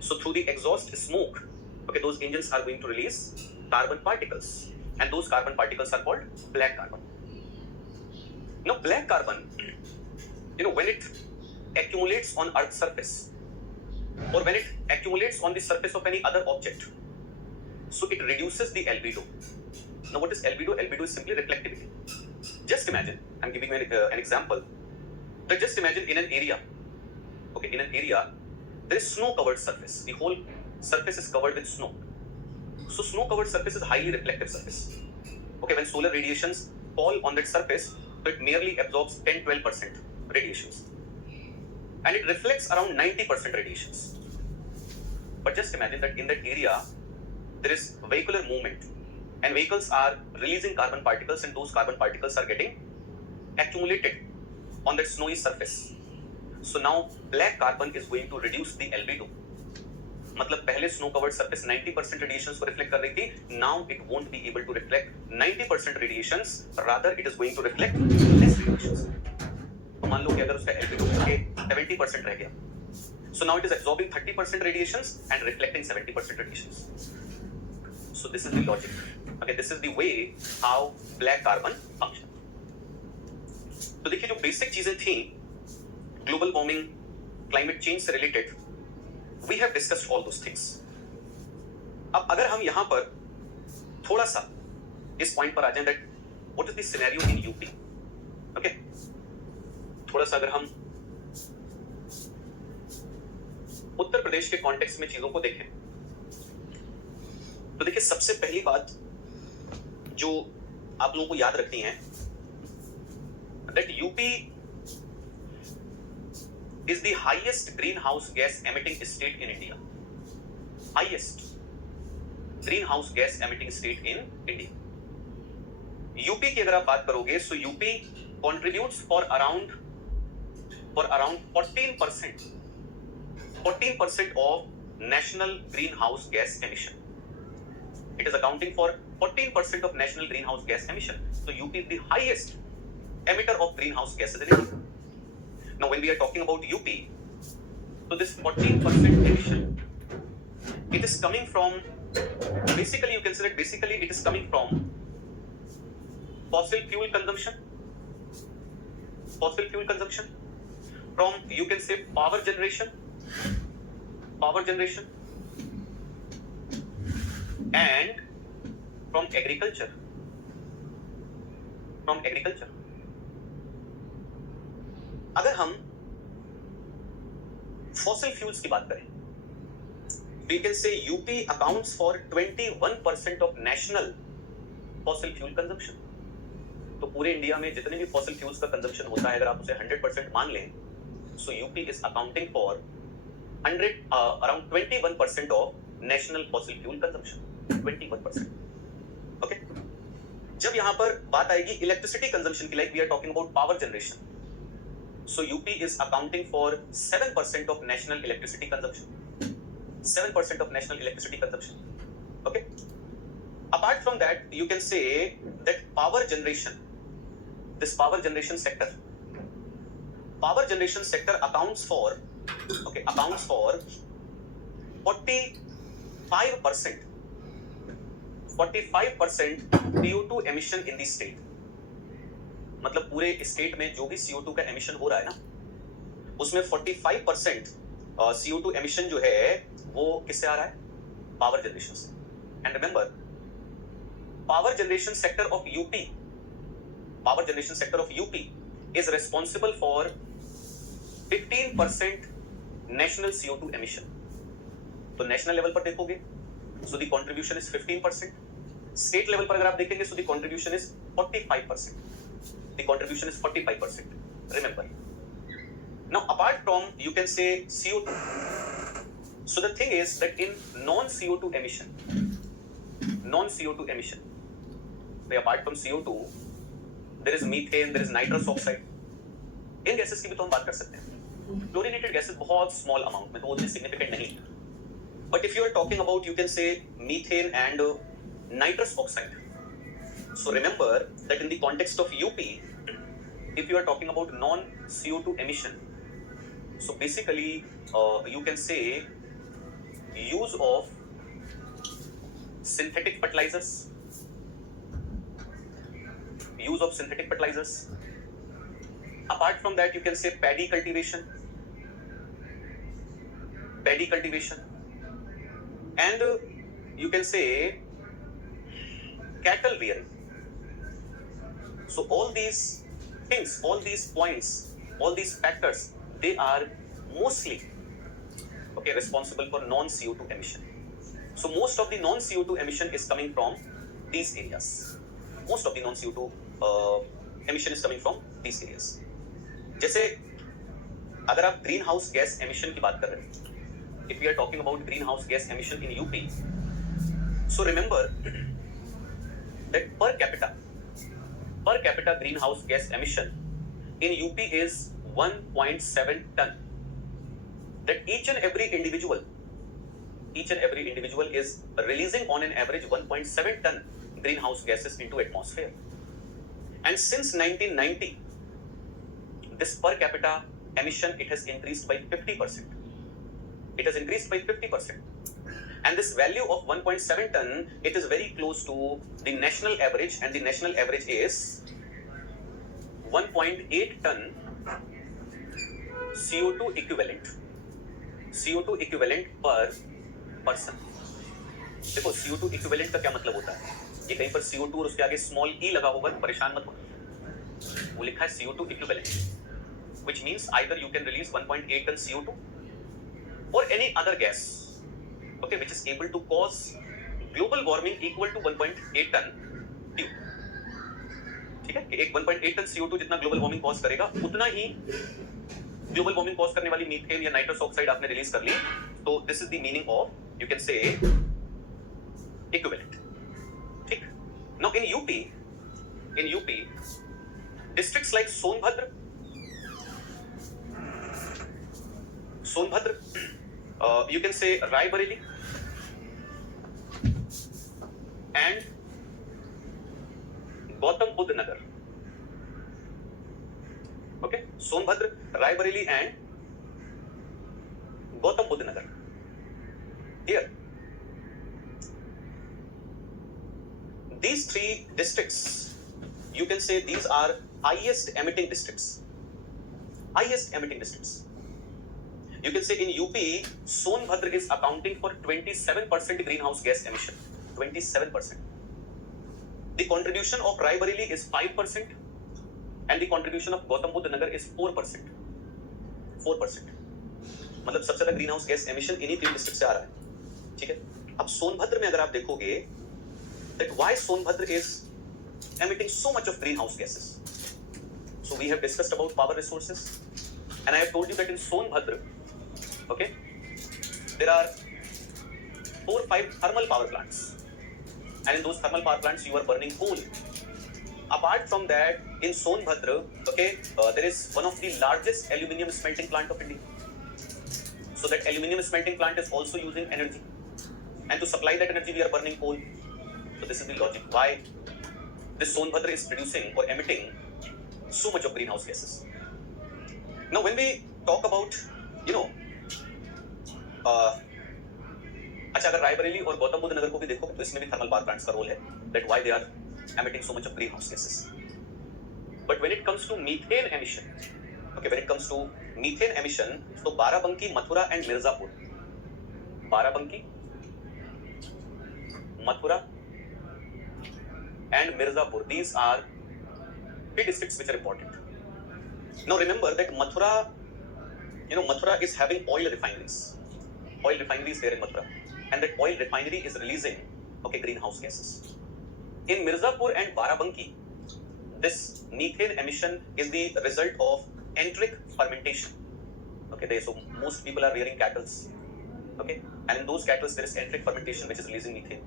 So through the exhaust smoke, okay, those engines are going to release carbon particles. And those carbon particles are called black carbon. Now black carbon, when it accumulates on Earth's surface or when it accumulates on the surface of any other object, so it reduces the albedo. Now what is albedo? Albedo is simply reflectivity. Just imagine, I'm giving you an example. But just imagine in an area, okay, in an area, there is snow-covered surface. The whole surface is covered with snow. So snow-covered surface is highly reflective surface. Okay, when solar radiations fall on that surface, so it merely absorbs 10-12% radiations. And it reflects around 90% radiations. But just imagine that in that area, there is vehicular movement. And vehicles are releasing carbon particles and those carbon particles are getting accumulated on that snowy surface. So now black carbon is going to reduce the albedo. मतलब पहले snow covered surface 90% radiations को reflect कर रही थी, now it won't be able to reflect 90% radiations, rather it is going to reflect less radiations. तो मान लो कि अगर उसका albedo के 70% रह गया, so now it is absorbing 30% radiations and reflecting 70% radiations. So this is the logic. Okay, this is the way how black carbon function. तो देखिए जो basic चीजें थी global warming, climate change से related, we have discussed all those things. अब अगर हम यहाँ पर थोड़ा सा इस पॉइंट पर आ जाएं that what is the scenario in UP? Okay, थोड़ा सा अगर हम उत्तर प्रदेश के कॉन्टेक्स्ट में चीजों को देखें, तो देखिए सबसे पहली बात जो आप लोगों को याद रखनी है that UP is the highest greenhouse gas emitting state in India. Highest greenhouse gas emitting state in India. UP की अगर आप बात करोगे, so UP contributes for around 14% of national greenhouse gas emission. It is accounting for 14% of national greenhouse gas emission. So UP is the highest emitter of greenhouse gases in India. Now when we are talking about UP, so this 14% emission, it is coming from, basically you can say that basically it is coming from fossil fuel consumption, from you can say power generation, and from agriculture. अगर हम fossil fuels की बात करें, we can say UP accounts for 21% of national fossil fuel consumption. तो पूरे India में जितने भी fossil fuels का consumption होता है, अगर आप उसे 100% मान लें, so UP is accounting for around 21% of national fossil fuel consumption. 21%. Okay? जब यहाँ पर बात आएगी electricity consumption की, like we are talking about power generation. So UP is accounting for 7% of national electricity consumption. 7% of national electricity consumption. Okay. Apart from that, you can say that power generation, this power generation sector, power generation sector accounts for 45% CO2 emission in the state. मतलब पूरे state में जो भी CO2 का emission हो रहा है ना, उसमें 45% CO2 एमिशन जो है वो किससे आ रहा है? पावर जनरेशन से. And remember, power generation sector of UP is responsible for 15% national CO2 emission. तो नेशनल लेवल पर देखोगे, so the contribution is 15%. State level पर अगर आप देखेंगे, so the contribution is 45%. The contribution is 45%. Remember. Now, apart from, you can say, CO2. So the thing is that in non-CO2 emission, apart from CO2, there is methane, there is nitrous oxide. इन gases की भी तो हम बात कर सकते हैं. Fluorinated gases बहुत स्मॉल अमाउंट में, तो उतनी सिग्निफिकेंट नहीं. But if you are talking about, you can say methane and nitrous oxide. So remember that in the context of UP, if you are talking about non-CO2 emission, so basically you can say use of synthetic fertilizers. Apart from that, you can say paddy cultivation, and you can say cattle rearing. So all these things, all these points, all these factors, they are mostly responsible for non-CO2 emission. So most of the non-CO2 emission is coming from these areas. जैसे अगर आप green house gas emission की बात कर रहे हैं, if we are talking about greenhouse gas emission in UP, so remember that per capita greenhouse gas emission in UP is 1.7 ton. That each and every individual is releasing on an average 1.7 ton greenhouse gases into atmosphere. And since 1990, this per capita emission, it has increased by 50%. And this value of 1.7 ton, it is very close to the national average, and the national average is 1.8 ton CO2 equivalent per person. देखो CO2 equivalent का क्या मतलब होता है? ये कहीं पर CO2 और उसके आगे small e लगा होगा, तो परेशान मत हो. वो लिखा है CO2 equivalent, which means either you can release 1.8 ton CO2 or any other gas, which is able to cause global warming equal to 1.8 ton CO2. ठीक है, कि एक 1.8 ton CO2 जितना global warming cause करेगा, उतना ही global warming cause करने वाली methane या नाइट्रस ऑक्साइड आपने रिलीज कर ली. तो this is the meaning of, you can say, equivalent. ठीक. Now in UP, districts like Sonbhadra, you can say Raebareli and Gautam Buddha Nagar. Okay, Sonbhadra, Raebareli and Gautam Buddha Nagar. Here, these three districts, you can say these are highest emitting districts. You can say in UP, Sonbhadra is accounting for 27% greenhouse gas emission. 27%. The contribution of Raebareli is 5%, and the contribution of Gautam Buddha Nagar is 4%. 4%. मतलब सबसे ज्यादा green house gas emission इन्हीं तीन district से आ रहा है. ठीक है. अब सोनभद्र में अगर आप देखोगे, that why Sonbhadra is emitting so much of greenhouse gases. So we have discussed about power resources, and I have told you that in Sonbhadra, there are 4 or 5 thermal power plants, and in those thermal power plants you are burning coal. Apart from that, in Sonbhadra, there is one of the largest aluminium smelting plant of India. So that aluminium smelting plant is also using energy, and to supply that energy we are burning coal. So this is the logic why this Sonbhadra is producing or emitting so much of greenhouse gases. Now, when we talk about, you know, अच्छा अगर रायबरेली और गौतम बुद्ध नगर को भी देखो तो इसमें भी thermal power plants का रोल है, that why they are emitting so much of greenhouse gases. But when it comes to methane emission, okay, when it comes to methane emission, तो Barabanki, Mathura and Mirzapur, Barabanki, Mathura and Mirzapur, these are three districts which are important. Now remember that Mathura, Mathura is having oil refineries. Oil refineries there in Mathura, and that oil refinery is releasing greenhouse gases. In Mirzapur and Barabanki, this methane emission is the result of enteric fermentation. Okay, so most people are rearing cattle. Okay, and in those cattle there is enteric fermentation which is releasing methane.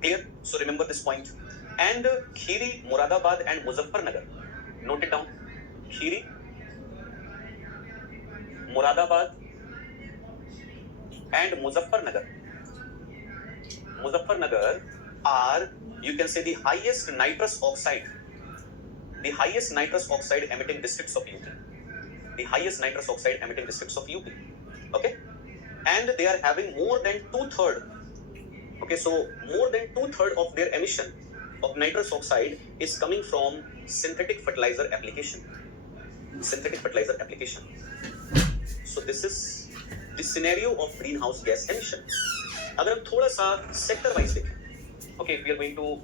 Clear? So remember this point. And Khiri, Moradabad and Muzaffarnagar. Note it down. Khiri, Moradabad and Muzaffarnagar. Muzaffarnagar are, you can say, the highest nitrous oxide emitting districts of UP. The highest nitrous oxide emitting districts of UP. Okay? And they are having more than 2/3. Okay, so more than 2/3 of their emission of nitrous oxide is coming from synthetic fertilizer application. Synthetic fertilizer application. So this is the scenario of greenhouse gas emission. अगर हम थोड़ा सा sector wise देखें, okay, if we are going to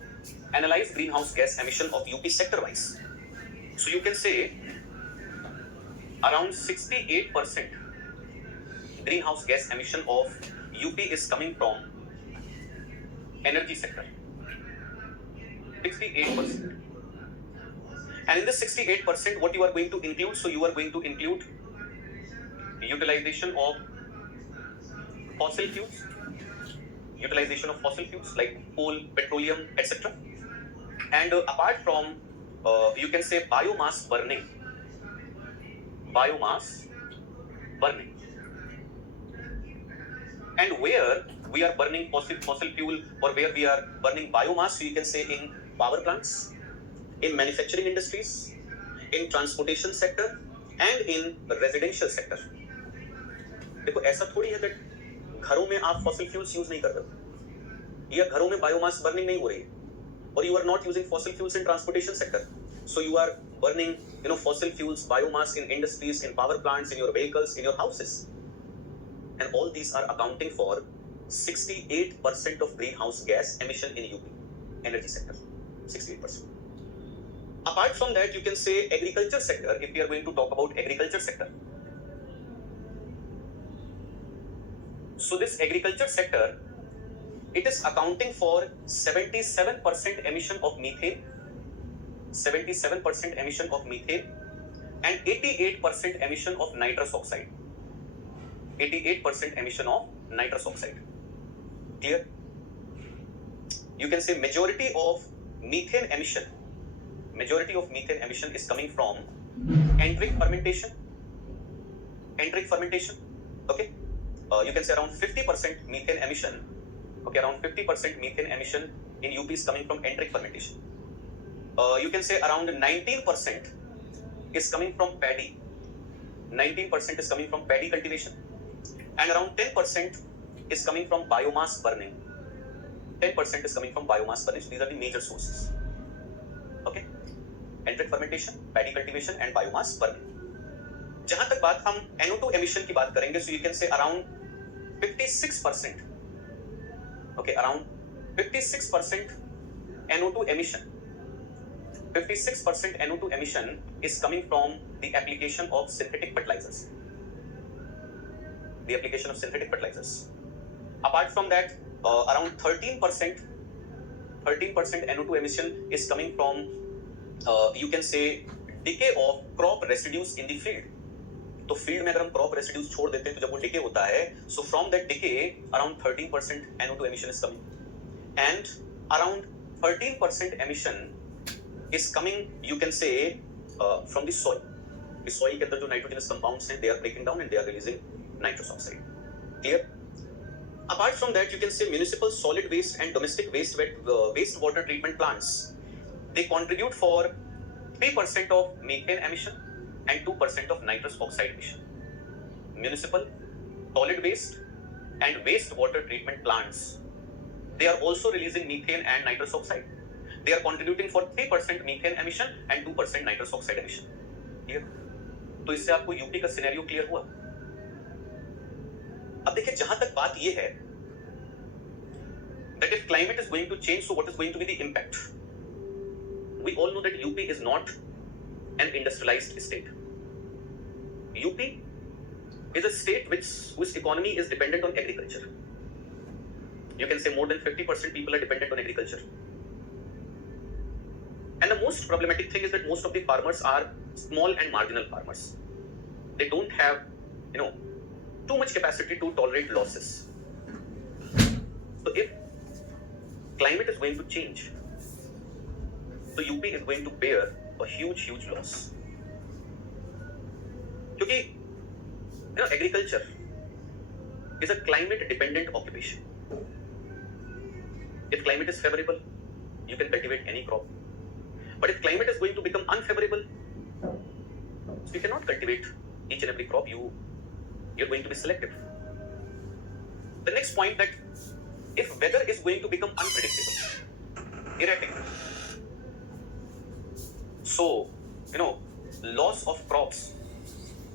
analyze greenhouse gas emission of UP sector wise, so you can say around 68% greenhouse gas emission of UP is coming from energy sector. 68%. And in this 68%, what you are going to include? So you are going to include utilization of fossil fuels, like coal, petroleum, etc. And apart from, you can say biomass burning. And where we are burning fossil fuel or where we are burning biomass, so you can say in power plants, in manufacturing industries, in transportation sector and in residential sector. देखो ऐसा थोड़ी है कि घरों में आप fossil fuels use नहीं कर रहे, या घरों में बायोमास बर्निंग नहीं हो रही है, or you are not using fossil fuels in transportation sector, so you are burning fossil fuels, biomass in industries, in power plants, in your vehicles, in your houses, and all these are accounting for 68% of greenhouse gas emission in UP energy sector. 68%. Apart from that, you can say agriculture sector. If we are going to talk about agriculture sector, so this agriculture sector, it is accounting for 77% emission of methane, 77% emission of methane, and 88% emission of nitrous oxide. 88% emission of nitrous oxide. Clear? You can say majority of methane emission is coming from enteric fermentation. Okay, you can say around 50% methane emission. Okay, around 50% methane emission in UP is coming from enteric fermentation. You can say around 19% is coming from paddy. 19% is coming from paddy cultivation, and around 10% is coming from biomass burning. 10% is coming from biomass burning. So these are the major sources. Okay, enteric fermentation, paddy cultivation, and biomass burning. जहां तक बात हम NO2 emission की बात करेंगे, so you can say around 56%. Okay, around 56% NO2 emission. 56% NO2 emission is coming from the application of synthetic fertilizers. Apart from that, around 13% NO2 emission is coming from, you can say, decay of crop residues in the field. तो field में अगर हम crop residues छोड़ देते हैं तो जब वो डिके होता है, so from that decay around 13% NO2 emission is coming, and around 13% emission is coming, you can say, from the soil. The soil के अंदर जो nitrogenous compounds हैं, they are breaking down and they are releasing nitrous oxide. Clear? Apart from that, you can say municipal solid waste and domestic waste water treatment plants, they contribute for 3% of methane emission, and 2% of nitrous oxide emission. Municipal, solid waste and wastewater treatment plants, they are also releasing methane and nitrous oxide. They are contributing for 3% methane emission and 2% nitrous oxide emission. Clear? तो इससे आपको UP का scenario clear हुआ. अब देखिए, जहां तक बात ये है that if climate is going to change, so what is going to be the impact? We all know that UP is not an industrialized state. UP is a state whose economy is dependent on agriculture. You can say more than 50% people are dependent on agriculture. And the most problematic thing is that most of the farmers are small and marginal farmers. They don't have, too much capacity to tolerate losses. So if climate is going to change, so UP is going to bear a huge loss. Because agriculture is a climate dependent occupation. If climate is favorable, you can cultivate any crop. But if climate is going to become unfavorable, so you cannot cultivate each and every crop. You're going to be selective. The next point, that if weather is going to become unpredictable, erratic, so loss of crops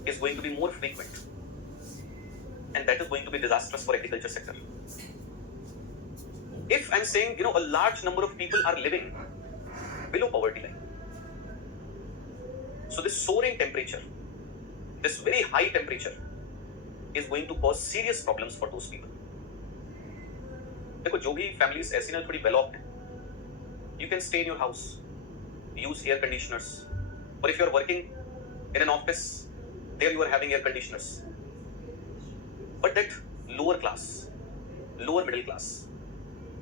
is going to be more frequent, and that is going to be disastrous for agriculture sector. If I'm saying a large number of people are living below poverty line, so this soaring temperature, this very high temperature is going to cause serious problems for those people. देखो, जो भी families ऐसी ना थोड़ी well off हैं, you can stay in your house, use air conditioners, or if you're working in an office, there you are having air conditioners. But that lower class, lower middle class,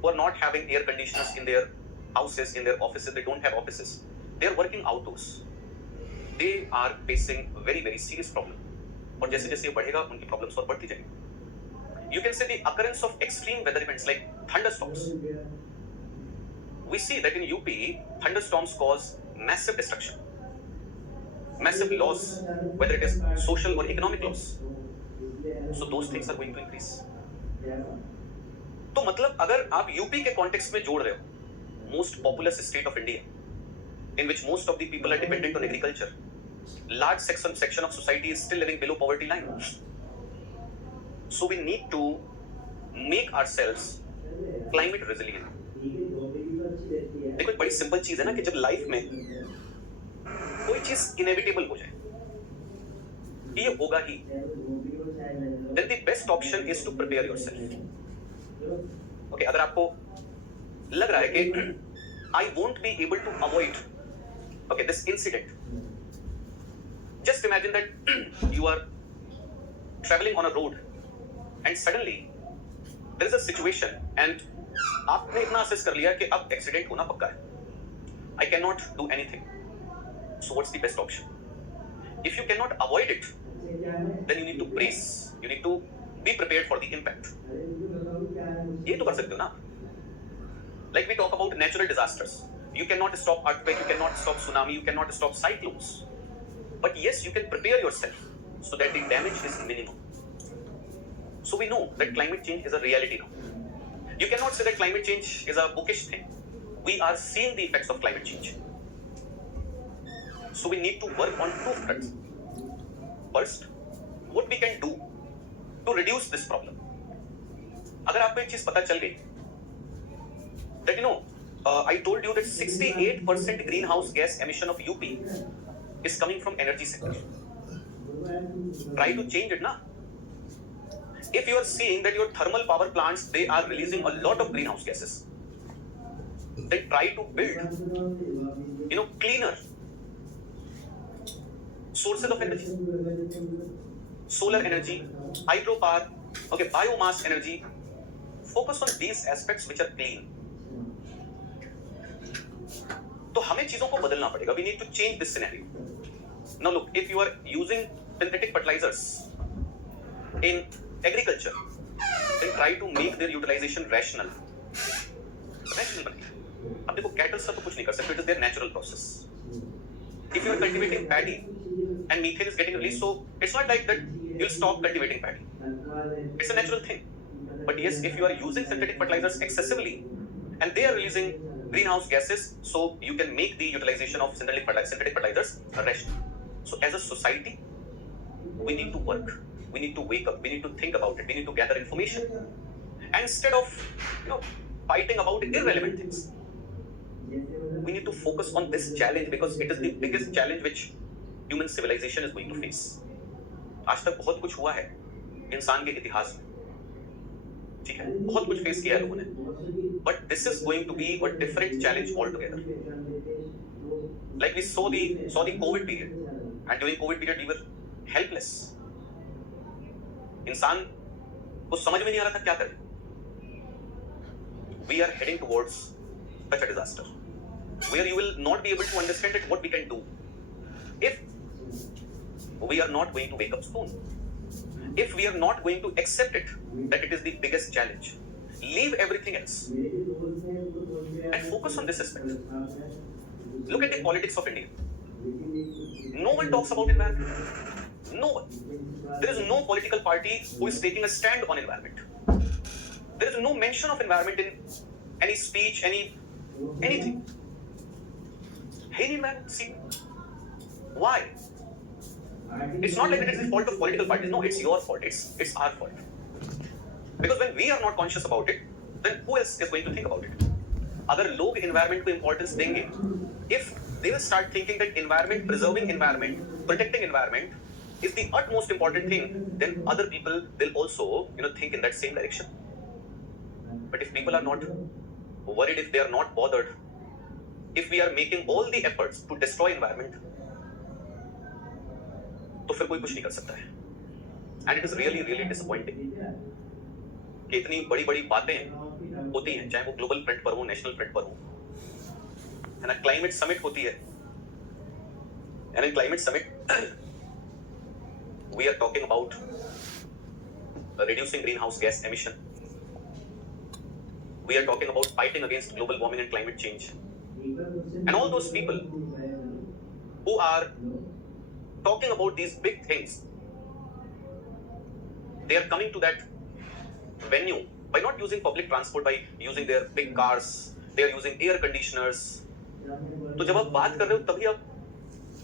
who are not having air conditioners in their houses, in their offices, they don't have offices, they are working outdoors, they are facing very serious problem. और जैसे जैसे ये बढ़ेगा, उनकी problems और बढ़ती जाएंगी. You can say the occurrence of extreme weather events like thunderstorms. We see that in UP, thunderstorms cause massive destruction, massive loss, whether it is social or economic loss. So those things are going to increase. तो मतलब अगर आप UP के context में जोड़ रहे हो, most populous state of India, in which most of the people are dependent on agriculture, large section of society is still living below poverty line. So we need to make ourselves climate resilient. देखो, एक बड़ी simple चीज है ना कि जब life में कोई चीज इनएविटेबल हो जाए, ये होगा ही, then the best option is to prepare yourself. Okay, अगर आपको लग रहा है कि I won't be able to avoid this incident, just imagine that you are traveling on a road and suddenly there is a situation and आपने इतना assess कर लिया कि अब एक्सीडेंट होना पक्का है. I cannot do anything. So what's the best option? If you cannot avoid it, then you need to brace. You need to be prepared for the impact. ये तो कर सकते हो ना. Like we talk about natural disasters. You cannot stop earthquake, you cannot stop tsunami, you cannot stop cyclones. But yes, you can prepare yourself so that the damage is minimum. So we know that climate change is a reality now. You cannot say that climate change is a bookish thing. We are seeing the effects of climate change. So we need to work on two fronts. First, what we can do to reduce this problem. अगर आपको एक चीज पता चल गई that I told you that 68% greenhouse gas emission of UP is coming from energy sector. Try to change it, na. If you are seeing that your thermal power plants, they are releasing a lot of greenhouse gases, then try to build cleaner sources of energy, solar energy, hydropower, biomass energy. Focus on these aspects which are clean. तो हमें चीजों को बदलना पड़ेगा. We need to change this scenario. Now look, if you are using synthetic fertilizers in agriculture, then try to make their utilization rational बने. अब देखो, cattle से तो कुछ नहीं कर सकते. It is their natural process. If you are cultivating paddy, and methane is getting released. So it's not like that you'll stop cultivating paddy. It's a natural thing. But yes, if you are using synthetic fertilizers excessively and they are releasing greenhouse gases, so you can make the utilization of synthetic fertilizers rational. So as a society, we need to work, we need to wake up, we need to think about it, we need to gather information. And instead of fighting about irrelevant things, we need to focus on this challenge because it is the biggest challenge which human civilization is going to face. आज तक बहुत कुछ हुआ है इंसान के इतिहास में, ठीक है, बहुत कुछ फेस किया है लोगों ने, but this is going to be a different challenge altogether. Like we saw the COVID period, and during COVID period we were helpless. इंसान को समझ में नहीं आ रहा था क्या करें. We are heading towards such a disaster where you will not be able to understand it, what we can do if we are not going to wake up soon, if we are not going to accept it that it is the biggest challenge, leave everything else and focus on this aspect. Look at the politics of India. No one talks about environment. No one. There is no political party who is taking a stand on environment. There is no mention of environment in any speech, anything. Hey, environment, see. Why? It's not like it is the fault of political parties. No, it's your fault. It's our fault. Because when we are not conscious about it, then who else is going to think about it? अगर लोग environment को importance देंगे, if they will start thinking that environment, preserving environment, protecting environment is the utmost important thing, then other people will also, think in that same direction. But if people are not worried, if they are not bothered, if we are making all the efforts to destroy environment, तो फिर कोई कुछ नहीं कर सकता है. And it is really, really disappointing कि इतनी बड़ी-बड़ी बातें होती हैं, चाहे वो ग्लोबल फ्रंट पर हो, नेशनल फ्रंट पर हो, है ना, क्लाइमेट समिट होती है, and in climate summit we are talking about reducing greenhouse gas emission. We are talking about fighting against global warming and climate change. And all those people who are talking about these big things, they are coming to that venue by not using public transport, by using their big cars, they are using air conditioners. तो जब आप बात कर रहे हो तभी आप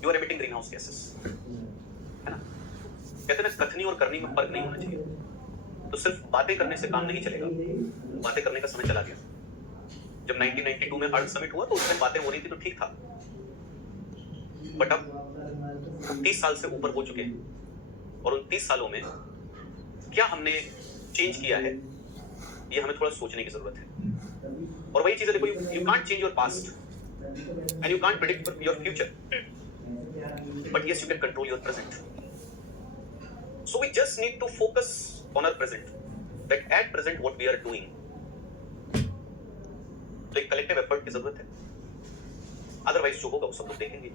you are emitting greenhouse gases, है ना? कहते हैं ना, कथनी और करनी में फर्क नहीं होना चाहिए. तो सिर्फ बातें करने से काम नहीं चलेगा. बातें करने का समय चला गया. जब 1992 में अर्थ समिट हुआ तो उसमें बातें हो रही थी तो ठीक था, बट अब 30 साल से ऊपर हो चुके हैं और उन 30 सालों में क्या हमने चेंज किया है, ये हमें थोड़ा सोचने की जरूरत है. और वही चीजें देखो, you can't change your past and you can't predict your future, but yes you can control your present. So we just need to focus on our present, that at present what we are doing. तो एक collective effort की जरूरत है, otherwise जो होगा वो सब लोग देखेंगे.